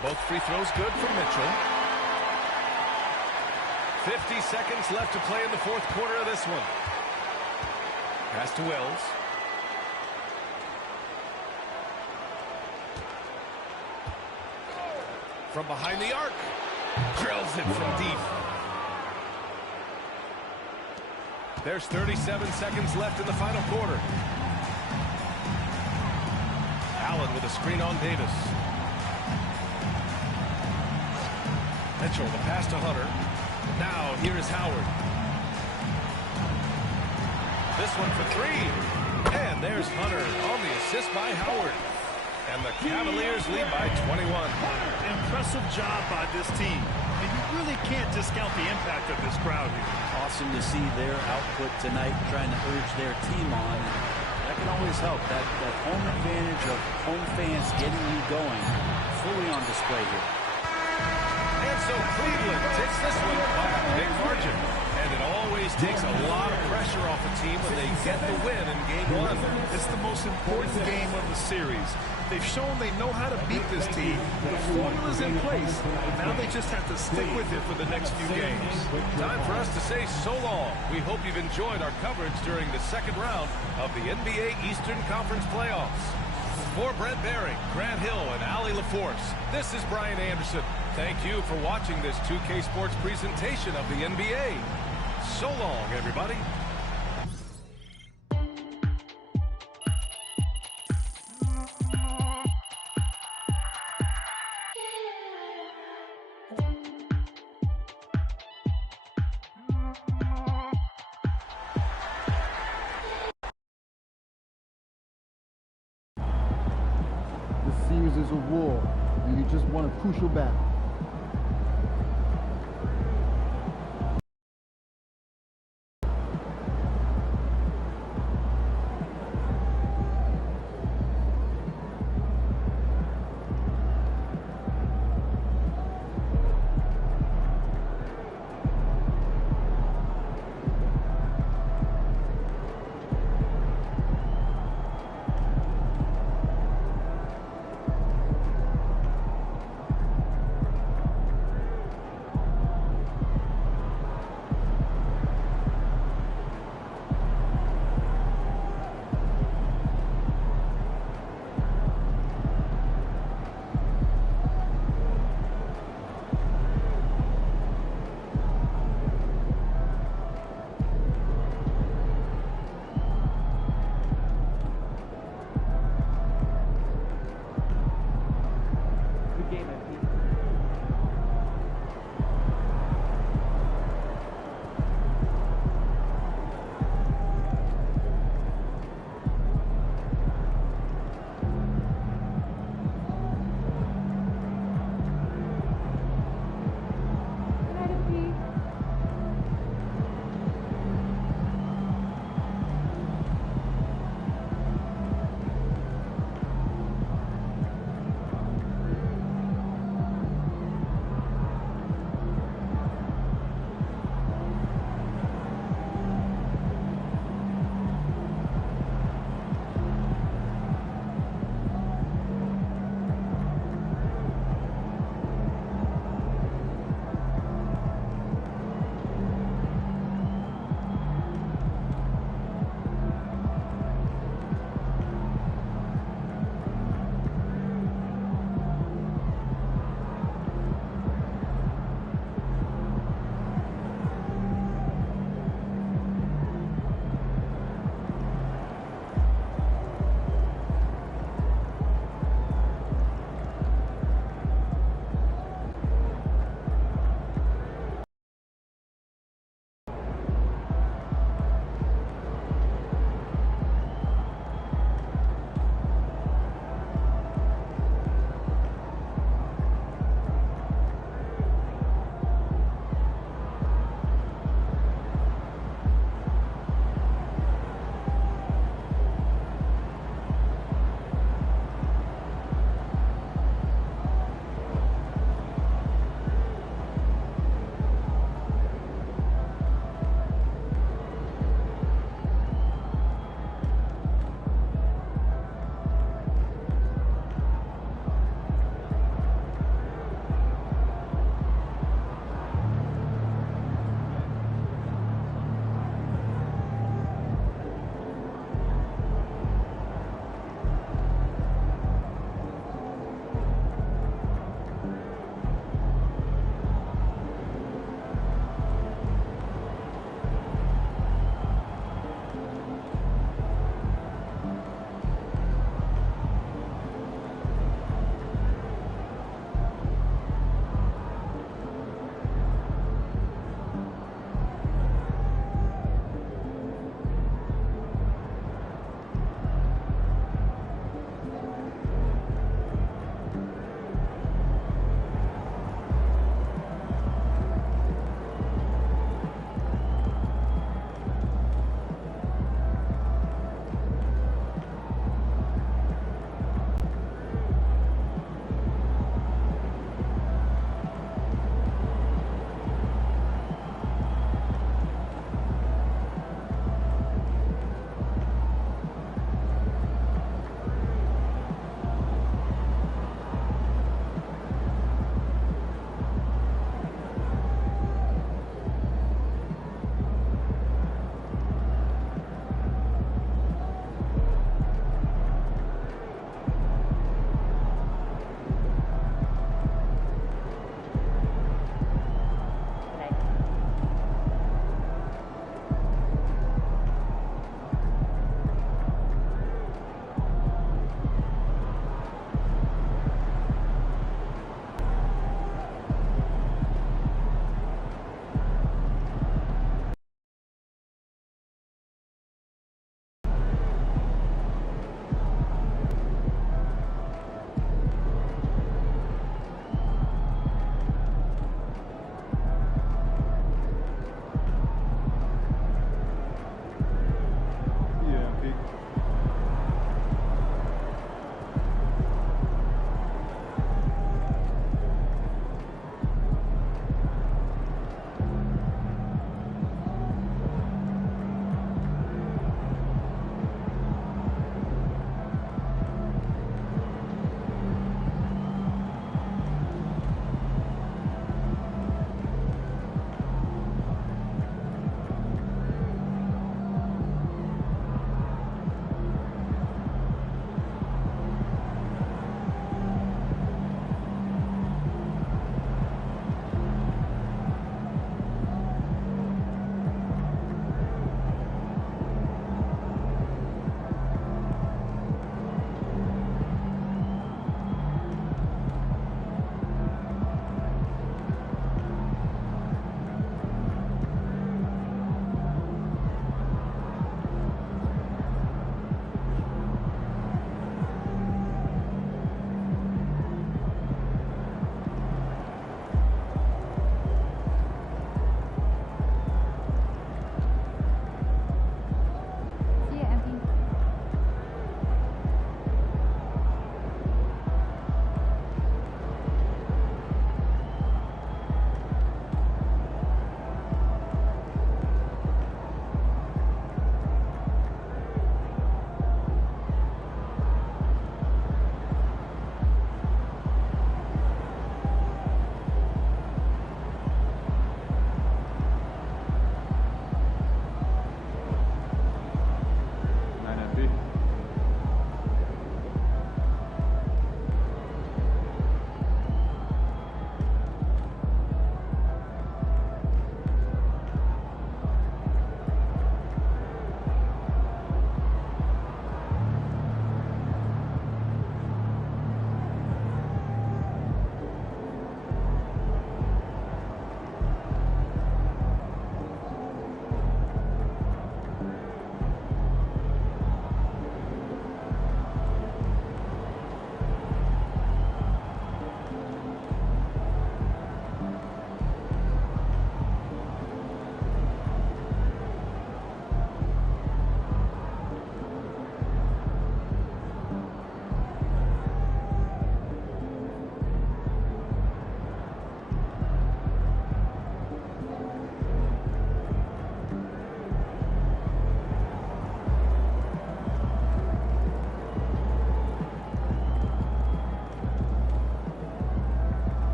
both free throws good for Mitchell. 50 seconds left to play in the fourth quarter of this one. Pass to Wells. From behind the arc. Drills it from deep. There's 37 seconds left in the final quarter. Allen with a screen on Davis. Mitchell, the pass to Hunter. Now, here is Howard. This one for 3. And there's Hunter on the assist by Howard. And the Cavaliers lead by 21. Impressive job by this team. And you really can't discount the impact of this crowd here. Awesome to see their output tonight, trying to urge their team on. That can always help. That home advantage of home fans getting you going, fully on display here. And so Cleveland takes this one by a big margin. And it always takes a lot of pressure off a team when they get the win in Game 1. It's the most important game of the series. They've shown they know how to beat this team. The formula's in place, but now they just have to stick with it for the next few games. Time for us to say so long. We hope you've enjoyed our coverage during the second round of the NBA Eastern Conference Playoffs. For Brent Barry, Grant Hill, and Allie LaForce, this is Brian Anderson. Thank you for watching this 2K Sports presentation of the NBA. So long, everybody. This series is a war, and you just won a crucial battle.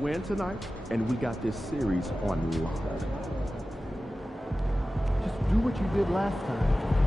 win tonight, and we got this series on lock. Just do what you did last time.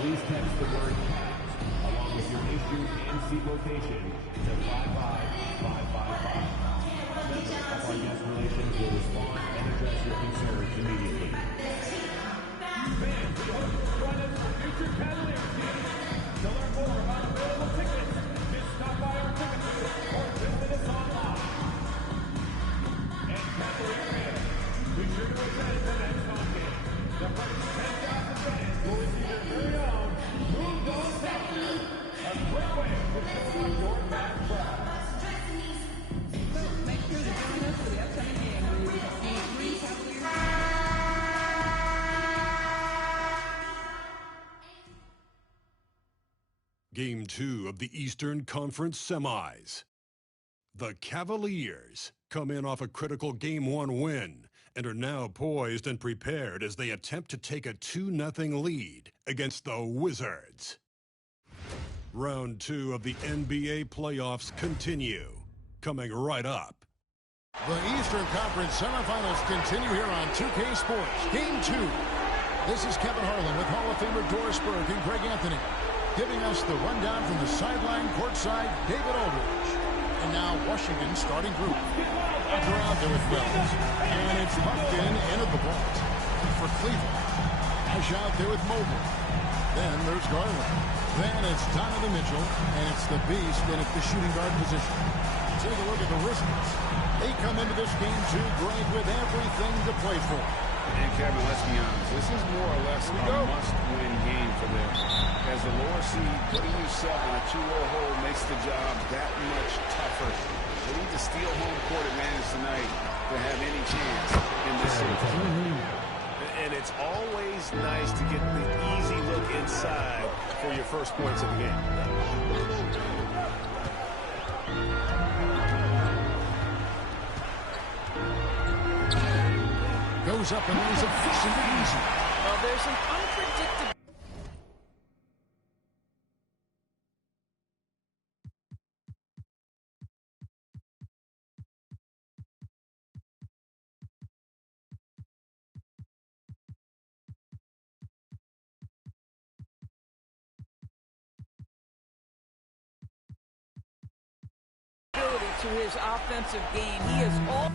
Please text the word CAT along with your issue and seat location to 55555. Members of our guest relations will respond and address your concerns immediately. Fans, we hope you'll join us for future Cavaliers games. To learn more about available tickets, just stop by our ticket booth or visit us online. And Cavalier fans, be sure to attend the next home game. The first 10,000 fans will receive their very own Moondog Tower. A great way to show off your back crowd. Make sure to join us for the upcoming game where we will see 3 Cavaliers. Game 2 of the Eastern Conference Semis. The Cavaliers come in off a critical Game 1 win and are now poised and prepared as they attempt to take a 2-0 lead against the Wizards. Round 2 of the NBA playoffs continue, coming right up. The Eastern Conference semifinals continue here on 2K Sports. Game 2. This is Kevin Harlan with Hall of Famer Doris Burke and Greg Anthony, giving us the rundown from the sideline courtside, David Aldridge. And now Washington's starting group. They're out there with Wells. And it's pumped into the vault. And for Cleveland, Ash out there with Mobley. Then there's Garland. Then it's Donovan Mitchell. And it's the Beast in at the shooting guard position. Take a look at the Wizards. They come into this game too, Greg, with everything to play for. And Kevin, let's be honest, this is more or less a must-win game for them. As the lower seed, putting yourself in a 2-0 hole makes the job that much tougher. They need to steal home court advantage tonight to have any chance in this series. And it's always nice to get the easy look inside for your first points of the game. Goes up and lays it efficient and easy. Well, there's some unpredictable. To his offensive game, he is all.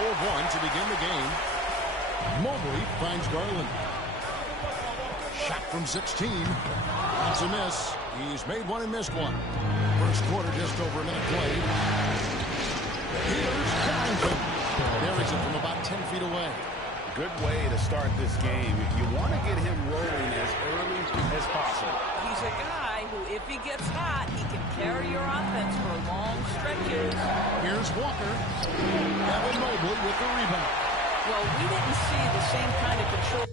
0 of 1 to begin the game. Mobley finds Garland. Shot from 16. That's a miss. He's made one and missed one. First quarter, just over a minute played. Here's Carrington. Buries it from about 10 feet away. Good way to start this game. You want to get him rolling as early as possible. He's a guy who, if he gets hot, he can carry your offense for long stretches. Here's Walker. Evan Mobley with the rebound. Well, we didn't see the same kind of control.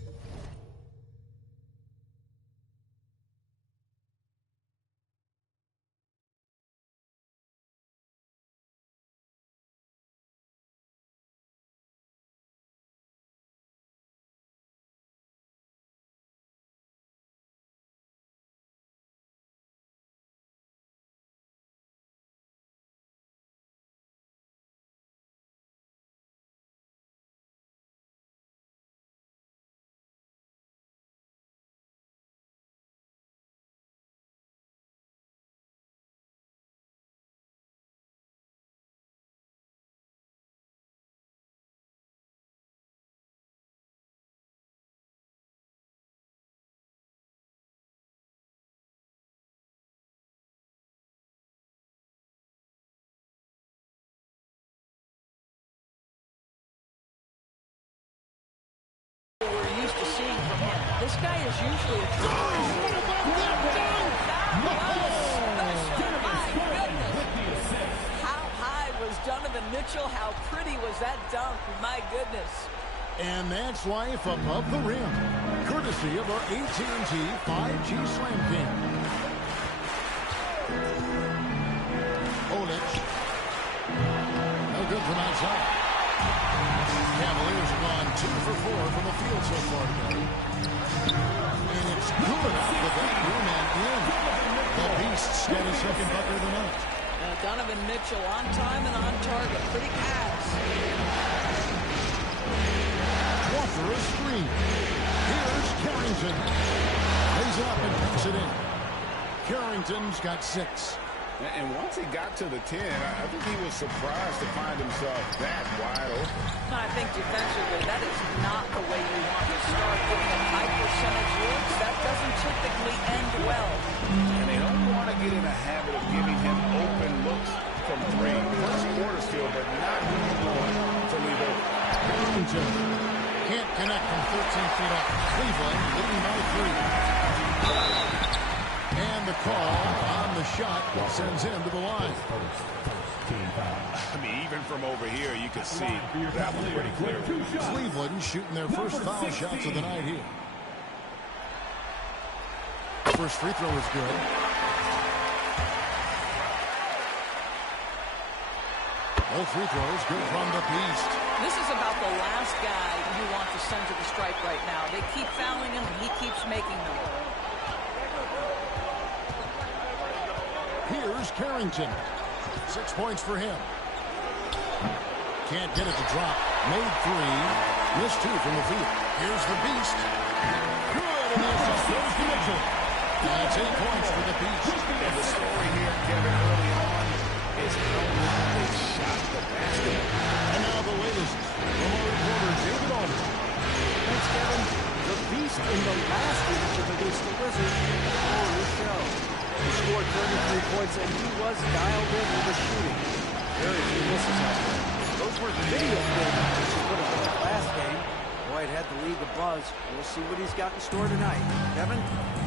We're used to seeing from him. This guy is usually a How high was Donovan Mitchell? How pretty was that dunk? My goodness. And that's life above the rim, courtesy of our AT&T 5G Slam Cam. Olic. No good from outside. Cavaliers have gone 2 for 4 from the field so far today. And it's good off the back rim and in. The Beasts get a second bucket of the night. Donovan Mitchell on time and on target. Pretty pass. Walker a screen. Here's Carrington. Lays it up and puts it in. Carrington's got 6. And once he got to the 10, I think he was surprised to find himself that wide open. I think defensively, that is not the way you want to start giving him high percentage looks. That doesn't typically end well. And they don't want to get in a habit of giving him open looks from 3. First quarter still, but not really going to leave open. Carrington can't connect from 13 feet up. Cleveland leading by 3. And the call on the shot sends him to the line. I mean, even from over here, you can see that was pretty clear. Cleveland shooting their first foul shots of the night here. First free throw is good. Both free throws good from the Beast. This is about the last guy you want to send to the stripe right now. They keep fouling him, and he keeps making them. Here's Carrington. 6 points for him. Can't get it to drop. Made 3. Missed 2 from the field. Here's the Beast. Good, and the assist goes to Mitchell. That's 8 points for the Beast. And the story here, Kevin, early on is how well they shot the basket. And now the latest from our reporter, David Alden. Thanks, Kevin. The Beast in the last matchup against the Wizards on the show. He scored 33 points, and he was dialed in with the shooting. Very few misses out there. Those were video game numbers he put up in that last game. Boy, it had the league abuzz. We'll see what he's got in store tonight. Kevin?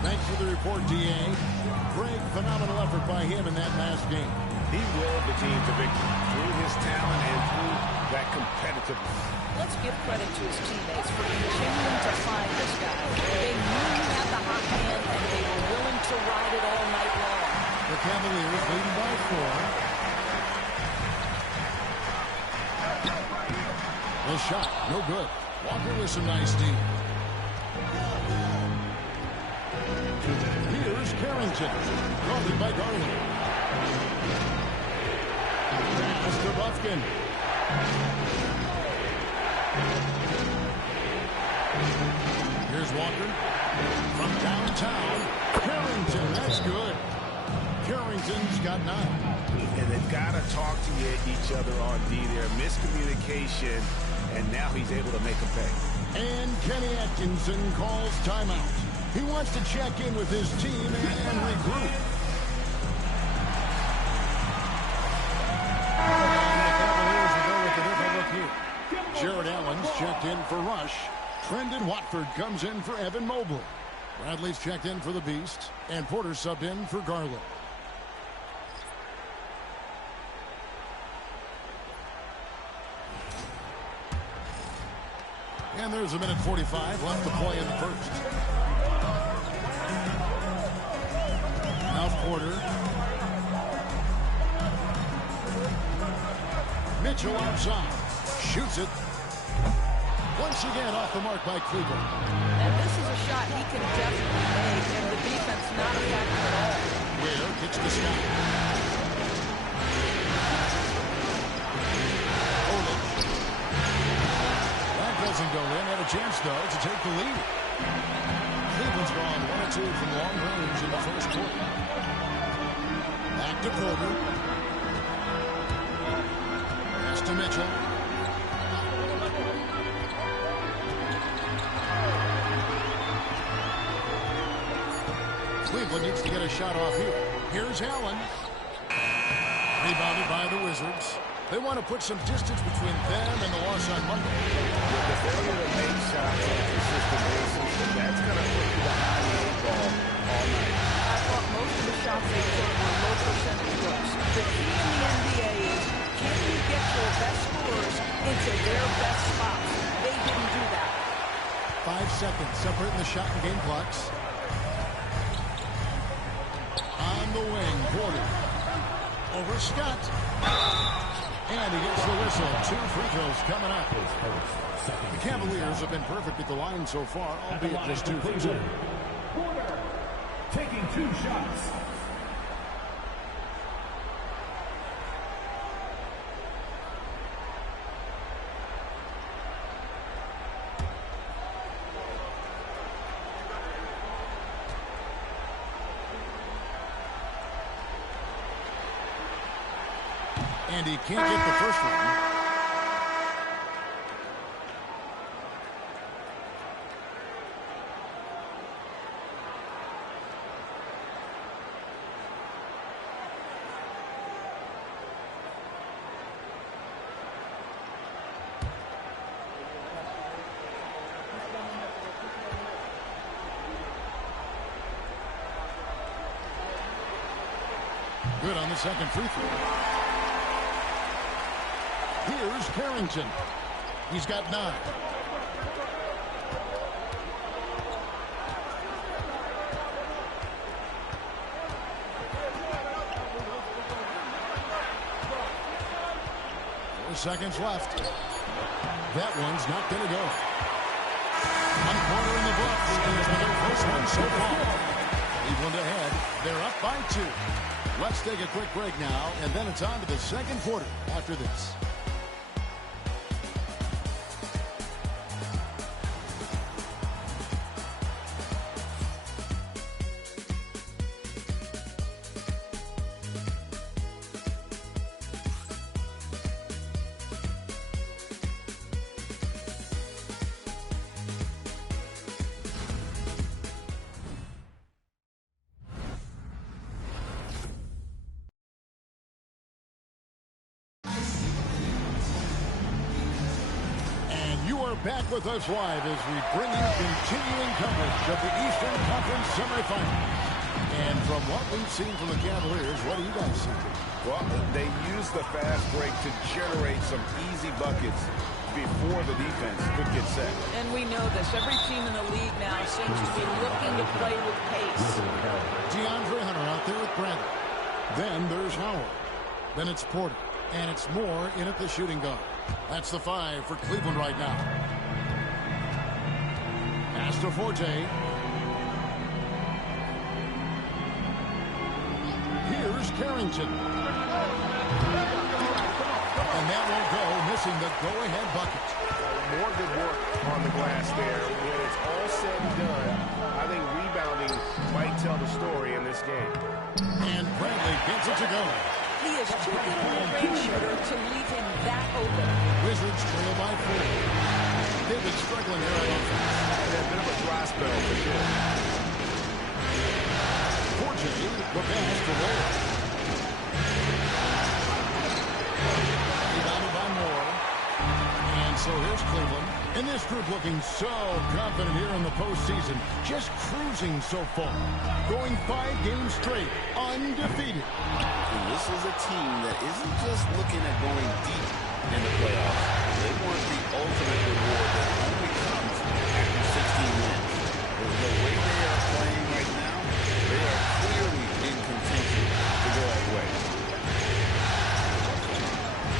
Thanks for the report, D.A. Greg, phenomenal effort by him in that last game. He willed the team to victory through his talent and through that competitiveness. Let's give credit to his teammates for continuing to find this guy. They knew he had the hot hand, and they were willing to ride it all night long. The Cavaliers leading by 4. The shot, no good. Walker with some nice D. Here's Carrington. Guarded by Garland. Pass to Buffkin. Here's Walker. From downtown. Carrington, that's good. Carrington's got 9. And they've got to talk to each other on D there. Miscommunication, and now he's able to make a pay. And Kenny Atkinson calls timeout. He wants to check in with his team and regroup. The Cavaliers will go with a different look here. Jared Allen's checked in for Rush. Trendon Watford comes in for Evan Mobley. Bradley's checked in for the Beast. And Porter subbed in for Garland. And there's a minute 45 left to play in the first. Now Porter. Mitchell outside. Shoots it. Once again off the mark by Cleveland. And this is a shot he can definitely make, and the defense not a factor at all. Ware hits the shot. That doesn't go in. Had a chance, though, to take the lead. Cleveland's gone 1 or 2 from long range in the first quarter. Back to Porter. Pass to Mitchell. Cleveland needs to get a shot off here. Here's Allen. Rebounded by the Wizards. They want to put some distance between them and the loss on Monday. The failure to make shots on a consistent basis, that's going to put you behind the 8 ball all night. I thought most of the shots they took were low percentage looks. The key in the NBA is, can you get your best scorers into their best spots? They didn't do that. 5 seconds separating the shot and game clocks. On the wing, Porter. Over Scott. And he gets the whistle. 2 free throws coming up. The Cavaliers have been perfect at the line so far, albeit just 2 for 2. Porter taking 2 shots. And he can't get the first one. Good on the second free throw. Here's Carrington. He's got 9. Four seconds left. That one's not going to go. 1 quarter in the books. It's their first one so far. Cleveland ahead. They're up by 2. Let's take a quick break now, and then it's on to the second quarter after this. Back with us live as we bring you continuing coverage of the Eastern Conference semifinals. And from what we've seen from the Cavaliers, what do you guys see? Well, they use the fast break to generate some easy buckets before the defense could get set. And we know this. Every team in the league now seems to be looking to play with pace. DeAndre Hunter out there with Bradley. Then there's Howard. Then it's Porter. And it's Moore in at the shooting guard. That's the 5 for Cleveland right now. Pass to Forte. Here's Carrington. And that won't go, missing the go-ahead bucket. more good work on the glass there. When it's all said and done, I think rebounding might tell the story in this game. And Bradley gets it to go. He is too good a mid-range shooter to leave him that open. Wizards trail by 4. They've been struggling here on offense. A bit of a dry spell for sure. Fortunately, the pass to Wade. Rebounded by Moore. And so here's Cleveland. And this group looking so confident here in the postseason. Just cruising so far. Going 5 games straight. Undefeated. And this is a team that isn't just looking at going deep in the playoffs. They want the ultimate reward that only comes after 16 wins. The way they are playing right now, they are clearly in contention to go all the way.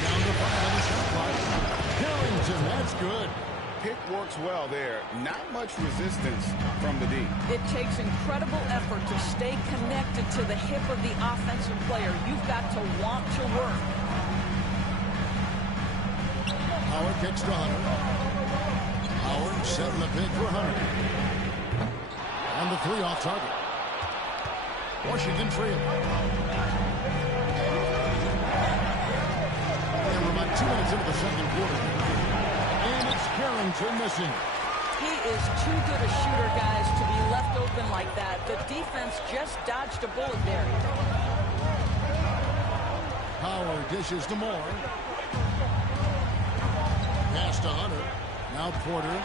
Down to 5 on the shot clock. Harrington, that's good. Pick works well there. Not much resistance from the D. It takes incredible effort to stay connected to the hip of the offensive player. You've got to want to work. Howard kicks to Hunter. Howard setting the pick for Hunter. On the 3 off target. Washington trail. And we're about 2 minutes into the second quarter. And it's Harrington missing. He is too good a shooter, guys, to be left open like that. The defense just dodged a bullet there. Howard dishes to Moore. Pass to Hunter. Now Porter.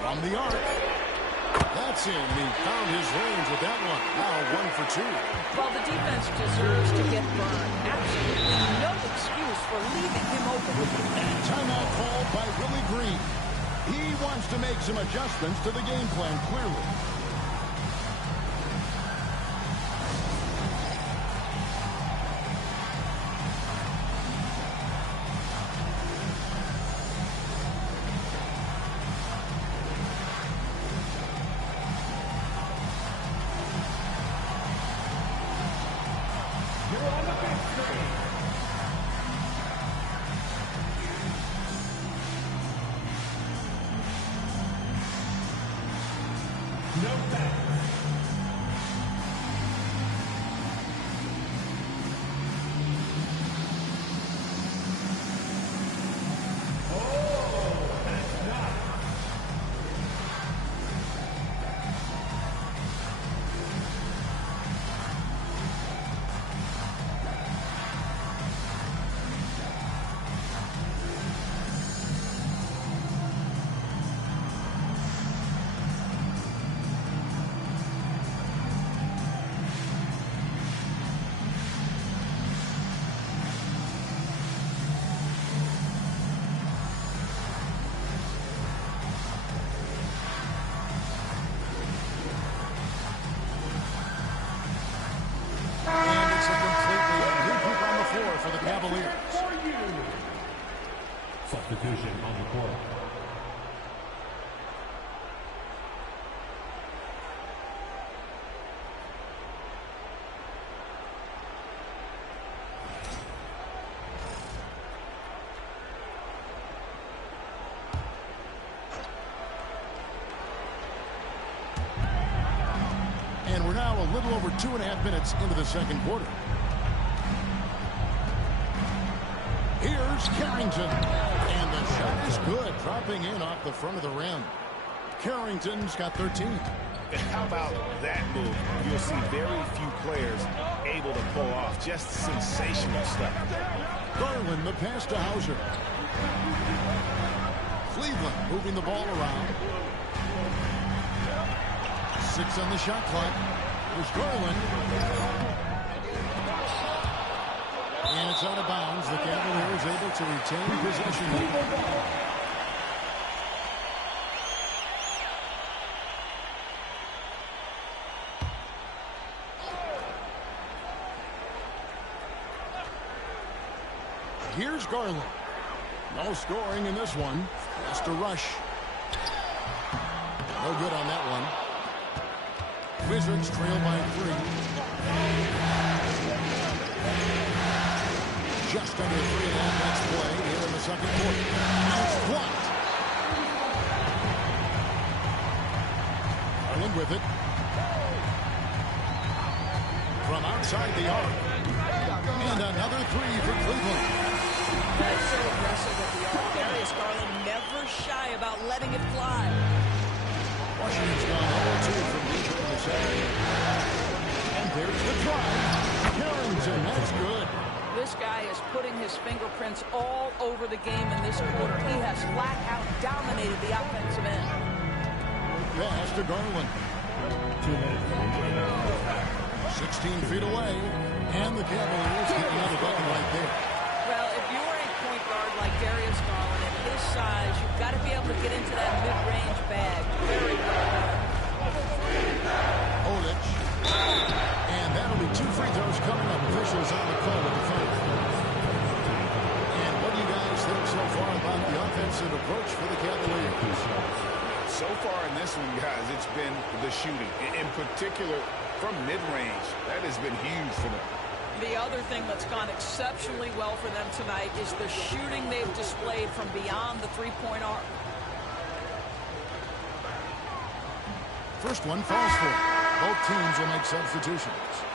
From the arc. That's in. He found his range with that one. Now 1 for 2. While the defense deserves to get burned, absolutely no excuse for leaving him open. And timeout called by Willie Green. He wants to make some adjustments to the game plan, clearly. Substitution on the court. And we're now a little over 2.5 minutes into the second quarter. Here's Carrington. And the shot is good, dropping in off the front of the rim. Carrington's got 13. How about that move? You'll see very few players able to pull off just sensational stuff. Garland, the pass to Hauser. Cleveland moving the ball around. 6 on the shot clock. Here's Garland. And it's out of bounds. The Cavaliers able to retain possession. Here's Garland. No scoring in this one. Has to rush. No good on that one. Wizards trail by 3. Just under 3.5 minutes play here in the second quarter. Now it's blocked. Garland with it. From outside the arc. And another three for Cleveland. That's so aggressive at the arc. Darius Garland never shy about letting it fly. Washington's gone 0-2 from deep in the second. And there's the try. Carrington, that's good. This guy is putting his fingerprints all over the game in this quarter. He has flat out dominated the offensive end. Pass to Garland. 2 minutes. 16 feet away. And the Cavaliers get another bucket right there. Well, if you're a point guard like Darius Garland at his size, you've got to be able to get into that mid-range bag. Very well done. Olic. And that'll be 2 free throws coming up. Officials on the call with the foul. And what do you guys think so far about the offensive approach for the Cavaliers? So far in this one, guys, it's been the shooting. In particular, from mid-range. That has been huge for them. The other thing that's gone exceptionally well for them tonight is the shooting they've displayed from beyond the three-point arc. First one falls for it. Both teams will make substitutions.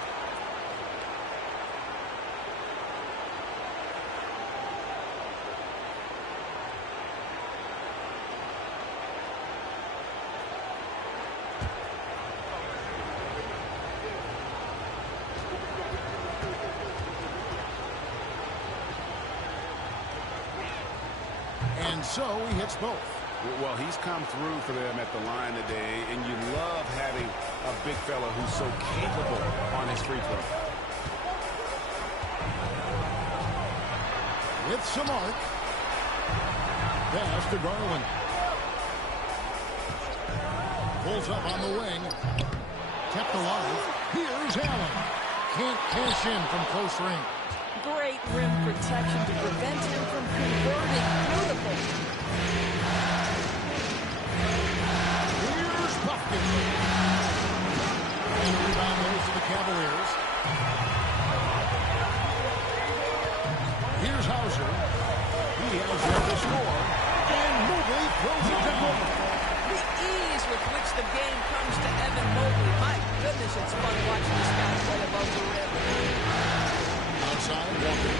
And so he hits both. Well, he's come through for them at the line today, and you love having a big fella who's so capable on his free throw. With some arc. Pass to Garland. Pulls up on the wing. Kept alive. Here's Allen. Can't cash in from close range. Great rim protection to prevent him from converting. Beautiful. Here's Buffkin. And the rebound goes to the Cavaliers. Here's Hauser. He has left the score. And Mobley throws it down. The ease with which the game comes to Evan Mobley. My goodness, it's fun watching this guy play above the rim. Outside, Walker.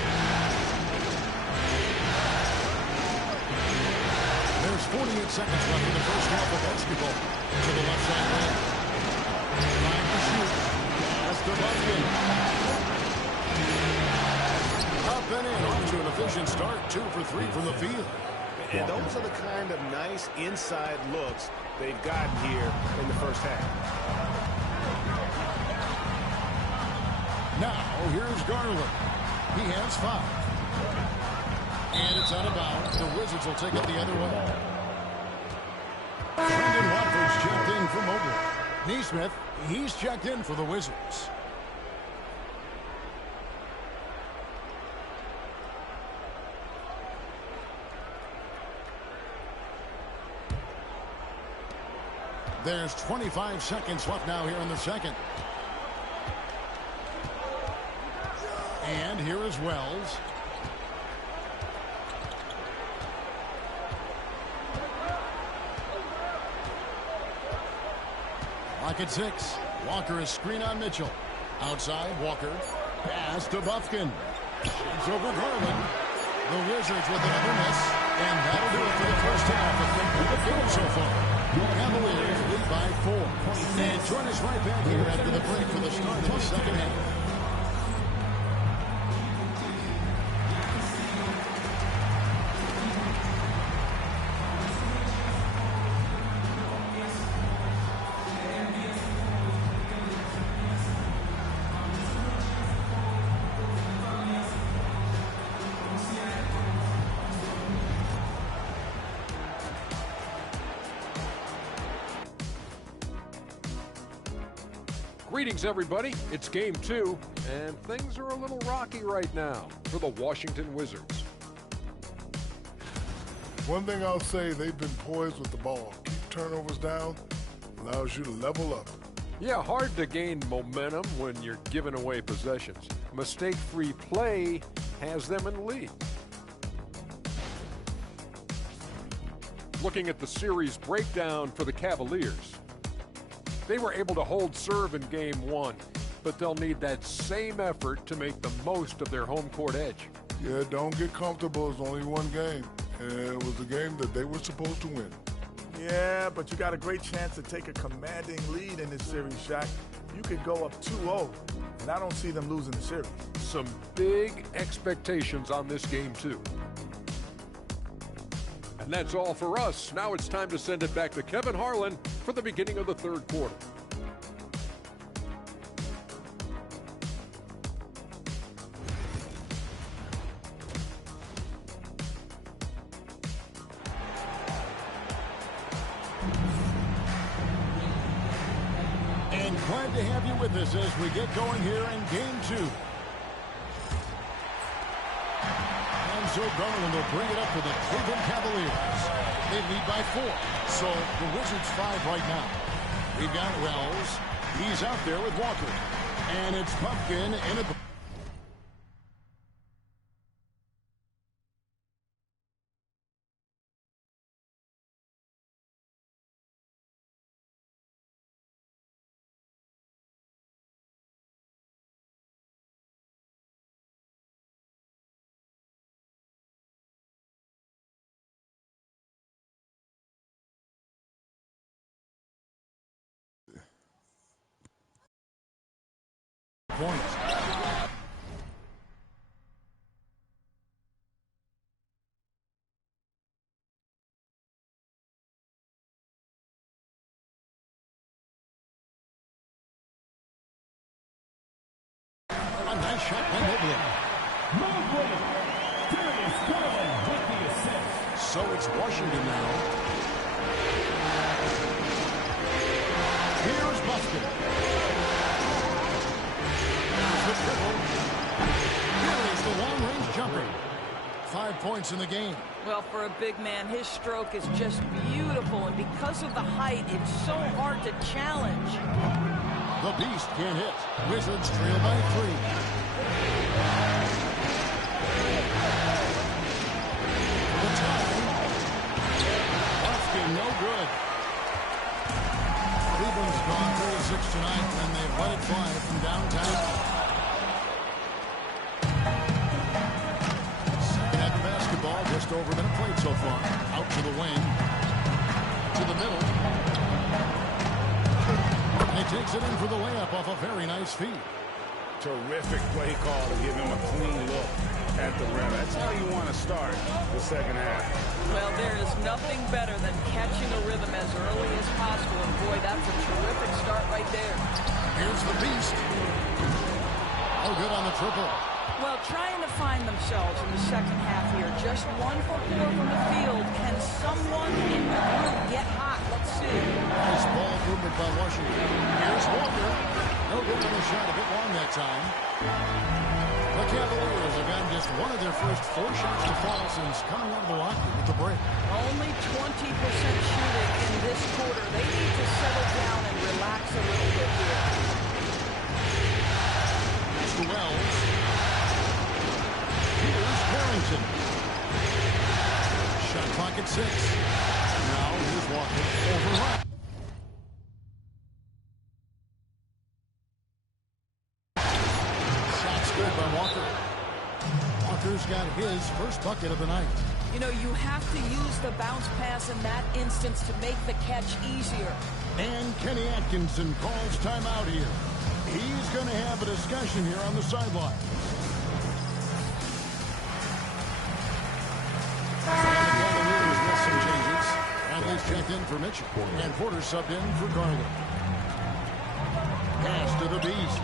There's 48 seconds left in the first half of basketball. To the left side lane. Trying to shoot. Pass to Buffkin. Up and in. Off to an efficient start. 2 for 3 from the field. And those are the kind of nice inside looks they've gotten here in the first half. Now, here's Garland. He has 5. And it's out of bounds. The Wizards will take it the other way. Brendan Watford's checked in for Mobley. Neesmith, he's checked in for the Wizards. There's 25 seconds left now here in the second. And here is Wells. Lock at 6. Walker is screen on Mitchell. Outside, Walker. Pass to Buffkin. It's over Garland. The Wizards with another miss. And that'll do it for the first half of the game so far. Cavaliers lead by 4. And join us right back here after the break for the start of the second half. Greetings, everybody. It's game 2, and things are a little rocky right now for the Washington Wizards. One thing I'll say, they've been poised with the ball. Keep turnovers down, allows you to level up. Yeah, hard to gain momentum when you're giving away possessions. Mistake-free play has them in the lead. Looking at the series breakdown for the Cavaliers, they were able to hold serve in Game 1, but they'll need that same effort to make the most of their home court edge. Yeah, don't get comfortable. It's only one game, and it was a game that they were supposed to win. Yeah, but you got a great chance to take a commanding lead in this series, Shaq. You could go up 2-0, and I don't see them losing the series. Some big expectations on this game, too. And that's all for us. Now it's time to send it back to Kevin Harlan for the beginning of the third quarter. And glad to have you with us as we get going here in Game 2. So Garland will bring it up for the Cleveland Cavaliers. They lead by 4. So the Wizards 5 right now. We've got Wells. He's out there with Walker. And it's Pumpkin in a... points. A nice shot by Mobley. So it's Washington now. Here's Buster. The triple. Here is the long-range jumper. 5 points in the game. Well, for a big man, his stroke is just beautiful, and because of the height, it's so hard to challenge. The Beast can't hit. Wizards trail by 3. The tie. Buffkin, no good. Cleveland's gone 36 tonight, and they've let it fly from downtown. Ball just over a minute played so far. Out to the wing. To the middle. And he takes it in for the layup off a very nice feed. Terrific play call to give him a clean look at the rim. That's how you want to start the second half. Well, there is nothing better than catching a rhythm as early as possible. And boy, that's a terrific start right there. Here's the Beast. Oh, good on the triple. Well, trying to find themselves in the second half here. Just 1 for 4 from the field. Can someone in the group get hot? Let's see. Nice ball movement by Washington. Here's Walker. No good on the shot. A bit long that time. The Cavaliers have gotten just one of their first 4 shots to fall since coming out of the locker with the break. Only 20% shooting in this quarter. They need to settle down and relax a little bit here. Mr. Wells. Here's Harrington. Shot clock at 6. Now here's Walker overrun. Shots good by Walker. Walker's got his first bucket of the night. You know, you have to use the bounce pass in that instance to make the catch easier. And Kenny Atkinson calls timeout here. He's going to have a discussion here on the sideline. Cavaliers with some changes. Bradley's checked in for Mitchell. And Porter subbed in for Garland. Pass to the Beast.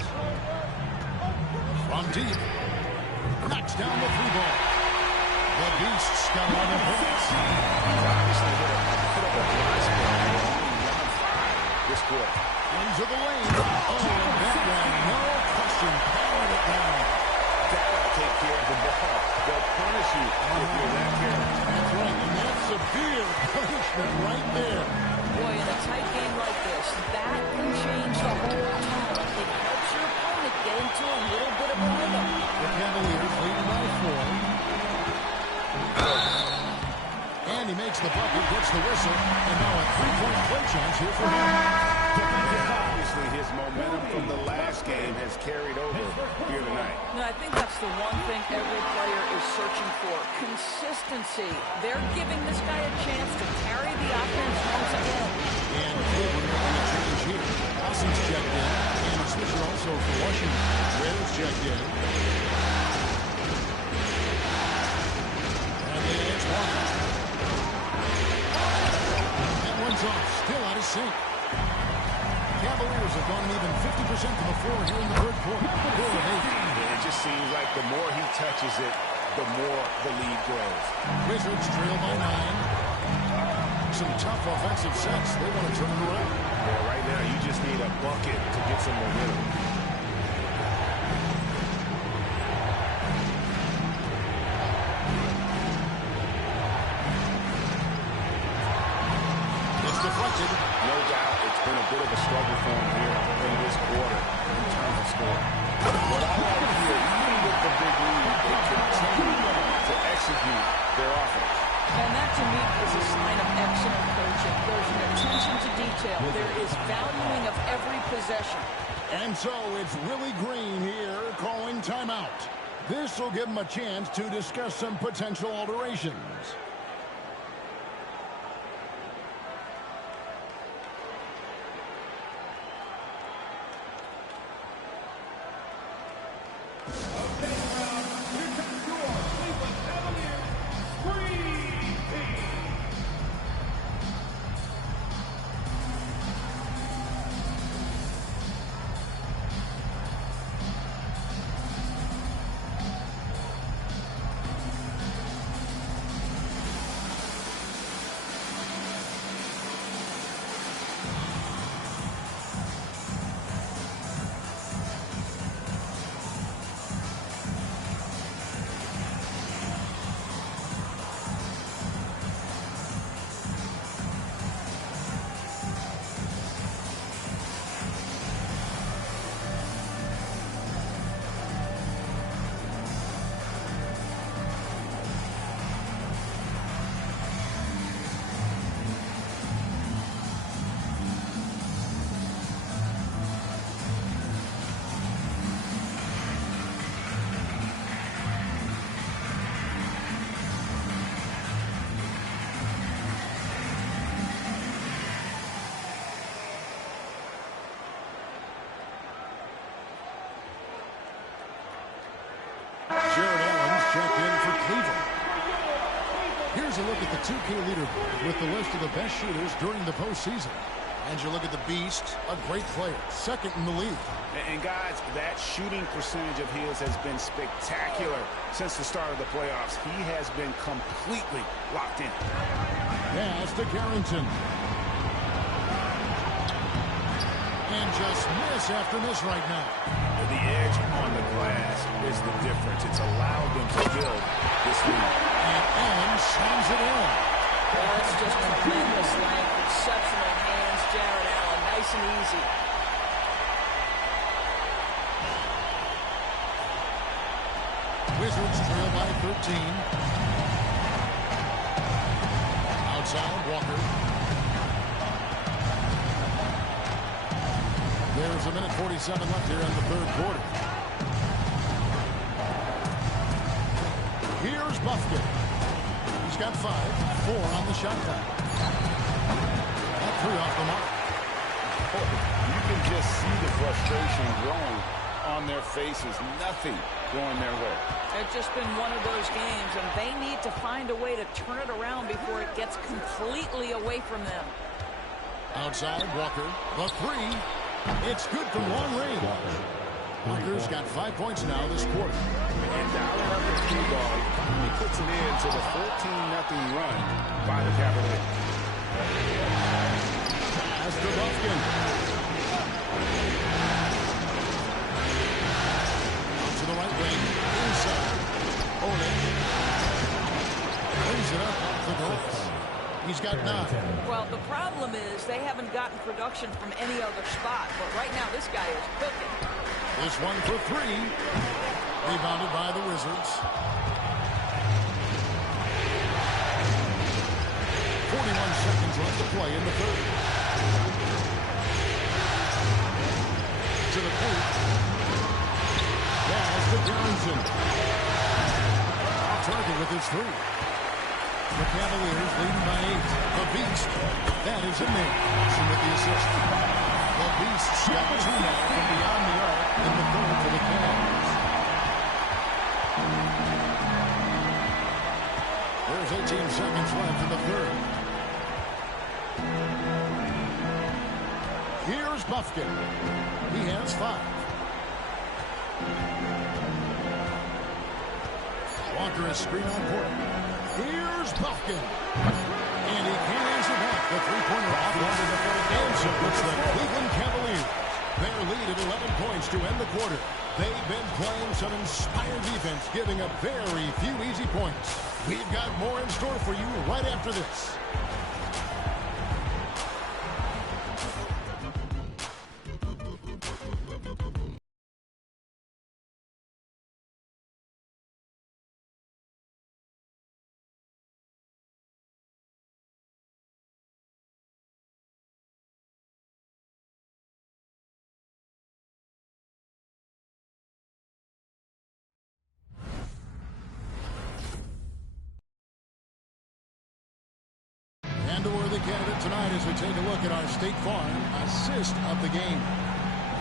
From deep. Knocks down the 3-ball. The Beast's got 11 points. Obviously put up a this quarter. Into the lane. Oh, and that one, no question, powered it down. That'll take care of the ball. They'll punish you if you're that careful. That's right, and that's severe punishment right there. Boy, in a tight game like this, that can change the whole tone. It helps your opponent get into a little bit of a rhythm. The Cavaliers leading by 4. Gets the bucket, gets the whistle, and now a three-point play chance here for him. Obviously, his momentum from the last game has carried over here tonight. No, I think that's the one thing every player is searching for. Consistency. They're giving this guy a chance to carry the offense once again. And Cleveland making a change here. Hawson's checked in. And a switcher also for Washington. Ware's checked in. And the edge Walker. That one's off. Still out of sync. Cavaliers have gone even 50% to the floor here in the third quarter. It just seems like the more he touches it, the more the lead grows. Wizards trail by 9. Some tough offensive sets. They want to turn it around. Yeah, right now you just need a bucket to get some momentum. It's deflected. No doubt it's been a bit of a struggle for him here in this quarter in terms of scoring. What I like here, even with the big lead, they continue to execute their offense. And that, to me, is a sign of excellent coaching. There's an attention to detail. There is valuing of every possession. And so it's Willie Green here calling timeout. This will give him a chance to discuss some potential alterations. Checked in for Cleveland. Here's a look at the 2K leaderboard with the list of the best shooters during the postseason. And you look at the Beast, a great player, second in the league. And guys, that shooting percentage of his has been spectacular since the start of the playoffs. He has been completely locked in. Pass to Carrington. And just miss after miss right now. The edge on the glass is the difference. It's allowed them to build this lead. And slams it in. Well, that's just tremendous length. Exceptional hands, Jared Allen. Nice and easy. Wizards trail by 13. Outside, Walker. There's a minute 47 left here in the third quarter. Here's Buffkin. He's got 5, 4 on the shot clock. That 3 off the mark. You can just see the frustration growing on their faces. Nothing going their way. It's just been one of those games, and they need to find a way to turn it around before it gets completely away from them. Outside, Walker. The 3. It's good from long range. Walker's got 5 points now this quarter. And dialing up the cue ball finally puts an end to the 14-0 run by the Cavaliers. Pass to Buffkin. Out to the right wing. Inside. Olin. Brings it up off the glass. He's got 9. Well, the problem is they haven't gotten production from any other spot. But right now, this guy is cooking. This one for 3. Rebounded by the Wizards. seconds left to play in the third. To the paint. Pass to Johnson. Off target with his three. The Cavaliers leading by 8. The Beast. That is in there. Johnson with the assist. The Beasts got 2 now from beyond the arc in the third for the Cavs. There's 18 seconds left in the third. Here's Buffkin. He has 5. Walker is screen on court. Here's Buffkin. And he can't answer back. The three-pointer off longer than the answer. It's the Cleveland Cavaliers. Their lead at 11 points to end the quarter. They've been playing some inspired defense, giving up very few easy points. We've got more in store for you right after this. And a worthy candidate tonight as we take a look at our State Farm assist of the game.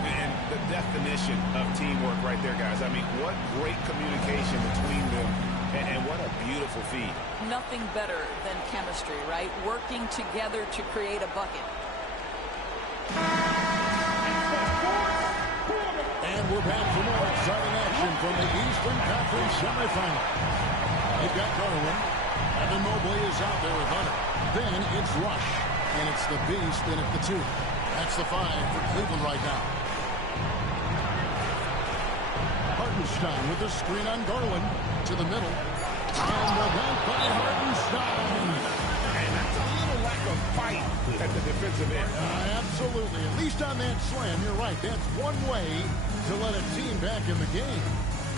And the definition of teamwork right there, guys. I mean, what great communication between them, and what a beautiful feed. Nothing better than chemistry, right? Working together to create a bucket. And we're back for more exciting action from the Eastern Conference semifinal. They've got Garland. Evan Mobley is out there with Hunter. Then it's Rush. And it's the Beast in at the 2. That's the 5 for Cleveland right now. Hartenstein with the screen on Garland. To the middle. And the dunk by Hartenstein. And that's a little lack of fight at the defensive end. Absolutely. At least on that slam, you're right. That's one way to let a team back in the game.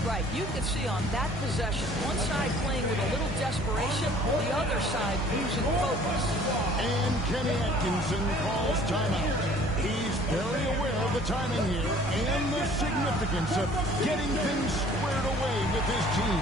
Right, you could see on that possession, one side playing with a little desperation, the other side losing focus. And Kenny Atkinson calls timeout. He's very aware of the timing here and the significance of getting things squared away with his team.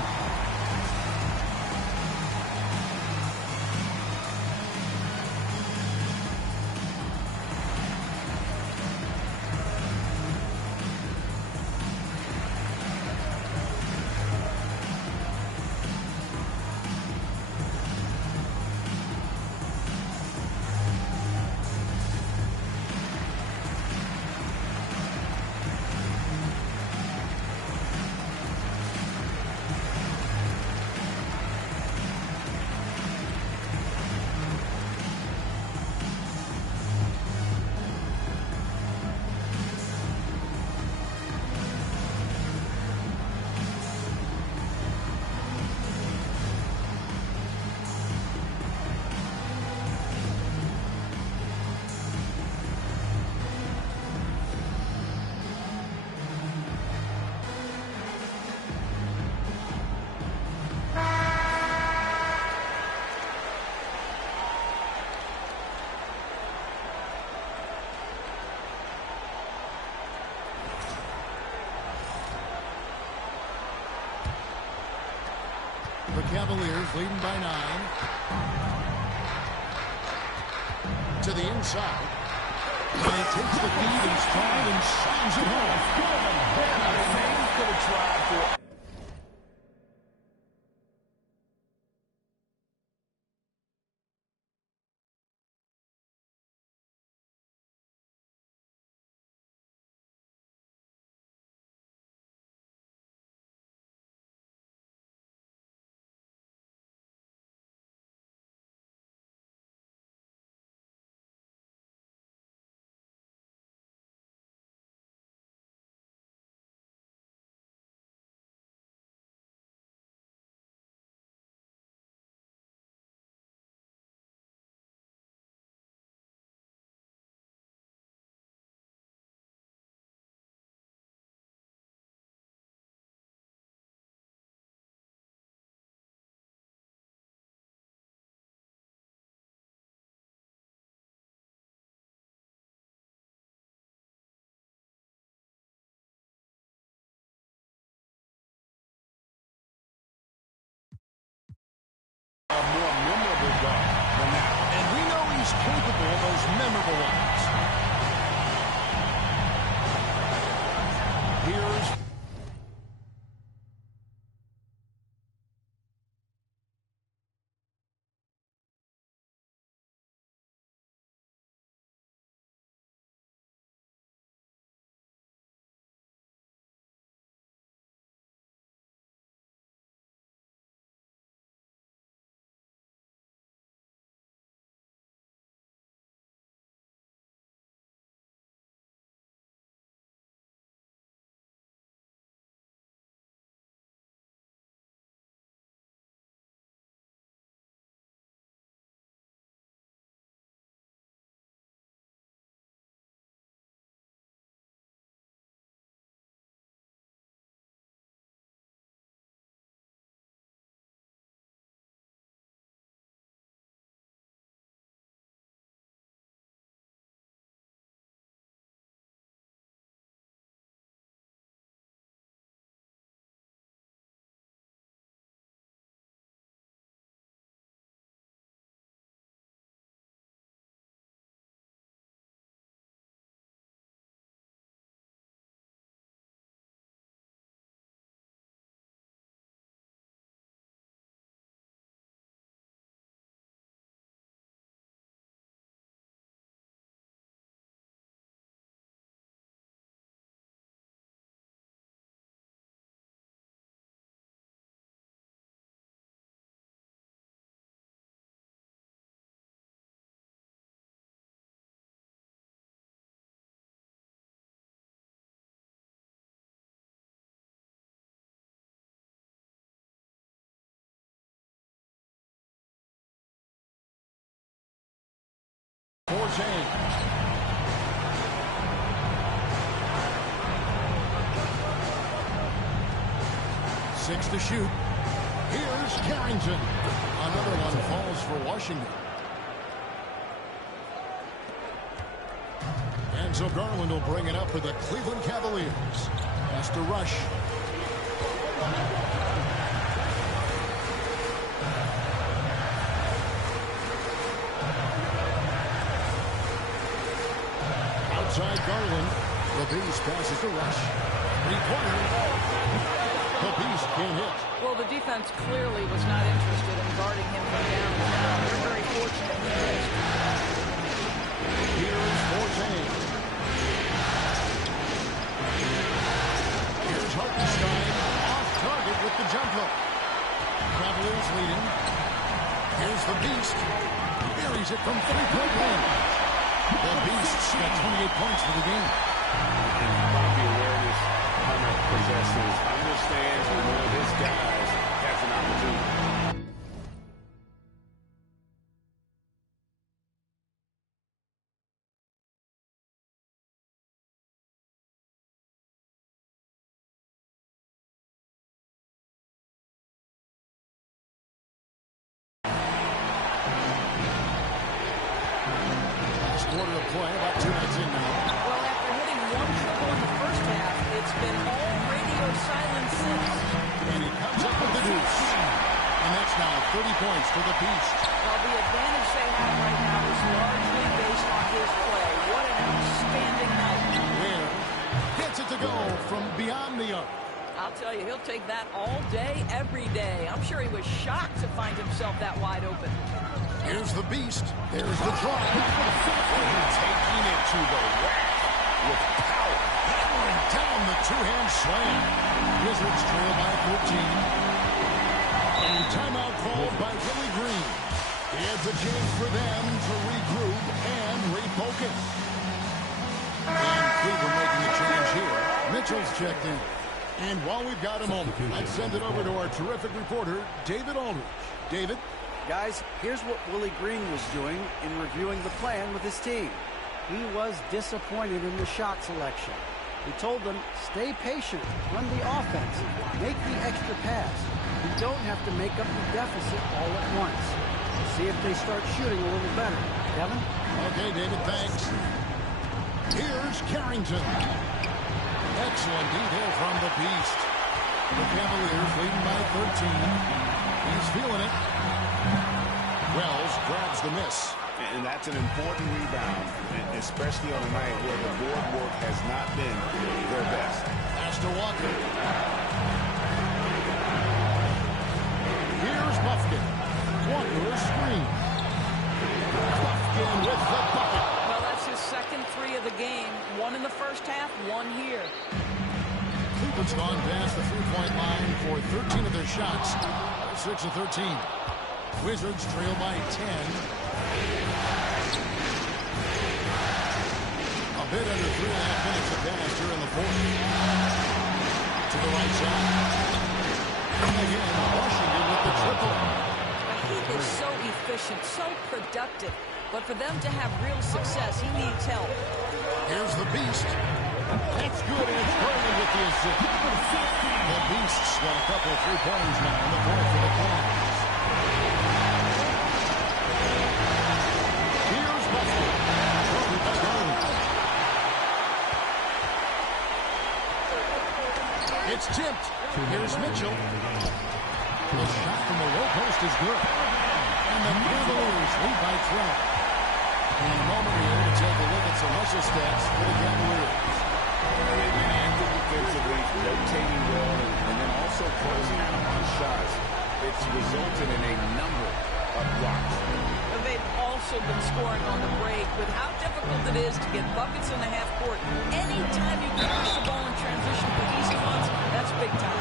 The Cavaliers leading by 9. To the inside. And he takes the feed in stride and slams it home. Maybe could have tried for guard. And we know he's capable of those memorable ones. Here's six to shoot. Here's Carrington. Another one falls for Washington. And so Garland will bring it up for the Cleveland Cavaliers. Has to rush. Outside Garland. The Beast passes to Rush. Three-pointer. The Beast can't hit. Well, the defense clearly was not interested in guarding him from downtown. They're very fortunate he missed. Here's Forte. Here's Hartenstein. Off target with the jumper. Cavaliers leading. Here's the Beast. Buries it from three-point range. The Beast's got 28 points for the game. And how about the awareness on the possessions? Understands when one of his guys has an opportunity. Last quarter of play, about 2 minutes in now. Well, after hitting one triple in the first half, it's been all radio silence since. And he comes up with the deuce. And that's now 30 points for the Beast. Well, the advantage they have right now is largely based on his play. What an outstanding night. Where gets it to go from beyond the arc. I'll tell you, he'll take that all day, every day. I'm sure he was shocked to find himself that wide open. Here's the Beast. There's the try. Taking it to the rack with power. Hammering down the two-hand slam. Wizards trail by 13. And timeout called by Willie Green. It's a chance for them to regroup and refocus. And Cleveland making a change here. Mitchell's checked in. And while we've got a moment, let's send it over to our terrific reporter, David Aldridge. David? Guys, here's what Willie Green was doing in reviewing the plan with his team. He was disappointed in the shot selection. He told them, stay patient, run the offense, make the extra pass. You don't have to make up the deficit all at once. See if they start shooting a little better. Kevin? Okay, David, thanks. Here's Carrington. Excellent detail from the Beast. The Cavaliers leading by 13. He's feeling it. Wells grabs the miss. And that's an important rebound, especially on a night where the board work has not been their best. Pass to Walker. Here's Buffkin. Walker a screen. Buffkin with the bucket. Well, that's his second three of the game. One in the first half, one here. Cleveland's gone past the three-point line for 13 of their shots. 6 of 13. Wizards trail by 10. A bit under 3.5 minutes have passed here in the fourth. To the right side. And again, Washington with the triple. He is so efficient, so productive. But for them to have real success, he needs help. Here's the Beast. That's good, and it's Brandon with the assist. The Beast's got a couple of three-pointers now in the fourth for the Cavs. Here's Buffalo. It's tipped. Here's Mitchell. The shot from the low post is good. And the Cavaliers lead by 12. In a moment here to take a look at some hustle stats for the Cavaliers. They've been active defensively, rotating well, and then also closing out on shots. It's resulted in a number of blocks. They've also been scoring on the break. With how difficult it is to get buckets in the half court, anytime you can push the ball in transition for easy ones, that's big time.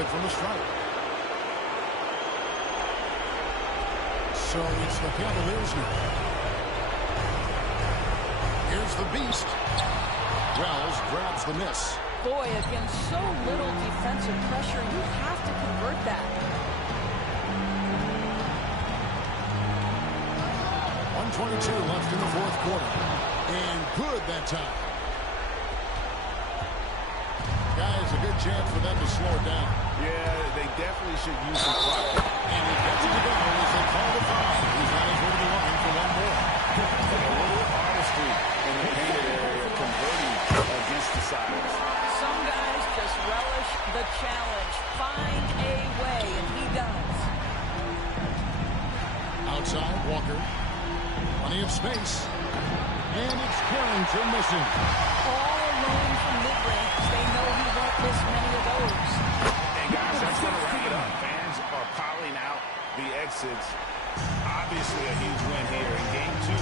From the strike. So it's the Cavaliers now. Here's the Beast. Wells grabs the miss. Boy, against so little defensive pressure, you have to convert that. 1:22 left in the fourth quarter. And good that time. Guys, a good chance for them to slow it down. Yeah, they definitely should use some clock. And he gets it to go as they call the foul. He's on his way to the line for one more. A little artistry in the painted area, converting against the sides. Some guys just relish the challenge. Find a way, and he does. Outside, Walker. Plenty of space. And it's Carrington missing. All alone from mid-range. They know he won't miss many of those. And guys, that's going to wrap it up. Fans are piling out the exits. Obviously a huge win here in Game 2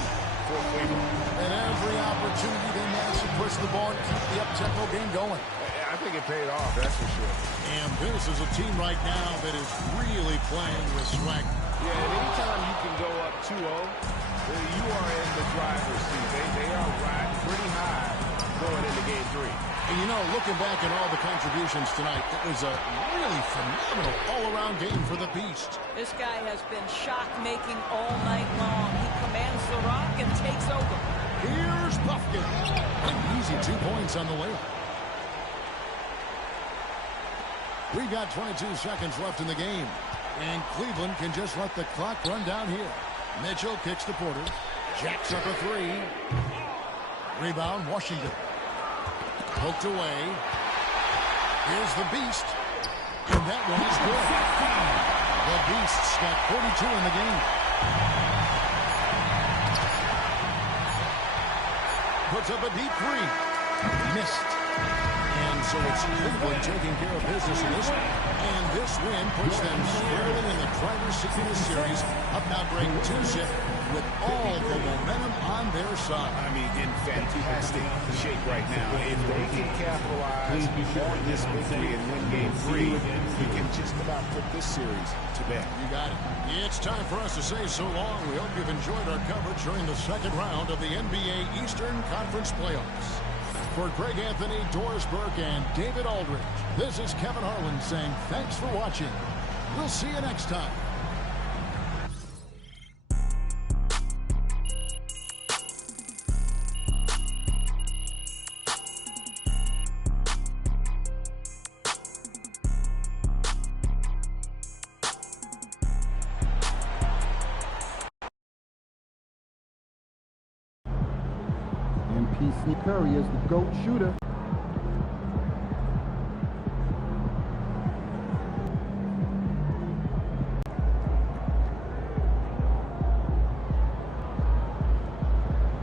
for Cleveland. And every opportunity they managed to push the ball and keep the up-tempo game going. I think it paid off, that's for sure. And this is a team right now that is really playing with swag. Yeah, and anytime you can go up 2-0, you are in the driver's seat. They are riding pretty high going into Game 3. And you know, looking back at all the contributions tonight, it was a really phenomenal all-around game for the Beast. This guy has been shot-making all night long. He commands the rock and takes over. Here's Buffkin. An easy 2 points on the layup. We got 22 seconds left in the game. And Cleveland can just let the clock run down here. Mitchell kicks to Porter. Jacks up a three. Rebound, Washington. Poked away. Here's the Beast. And that one is good. The Beast's got 42 in the game. Puts up a deep three. Missed. And so it's Cleveland taking care of business in this one. And this win puts them squarely in the driver's seat of the series, up now break 2-0 with all the momentum on their side. I mean, in fantastic shape right now. If they can capitalize on this victory and win Game 3, you can just about put this series to bed. You got it. It's time for us to say so long. We hope you've enjoyed our coverage during the second round of the NBA Eastern Conference Playoffs. For Greg Anthony, Doris Burke, and David Aldridge, this is Kevin Harlan saying thanks for watching. We'll see you next time. Curry is the GOAT shooter.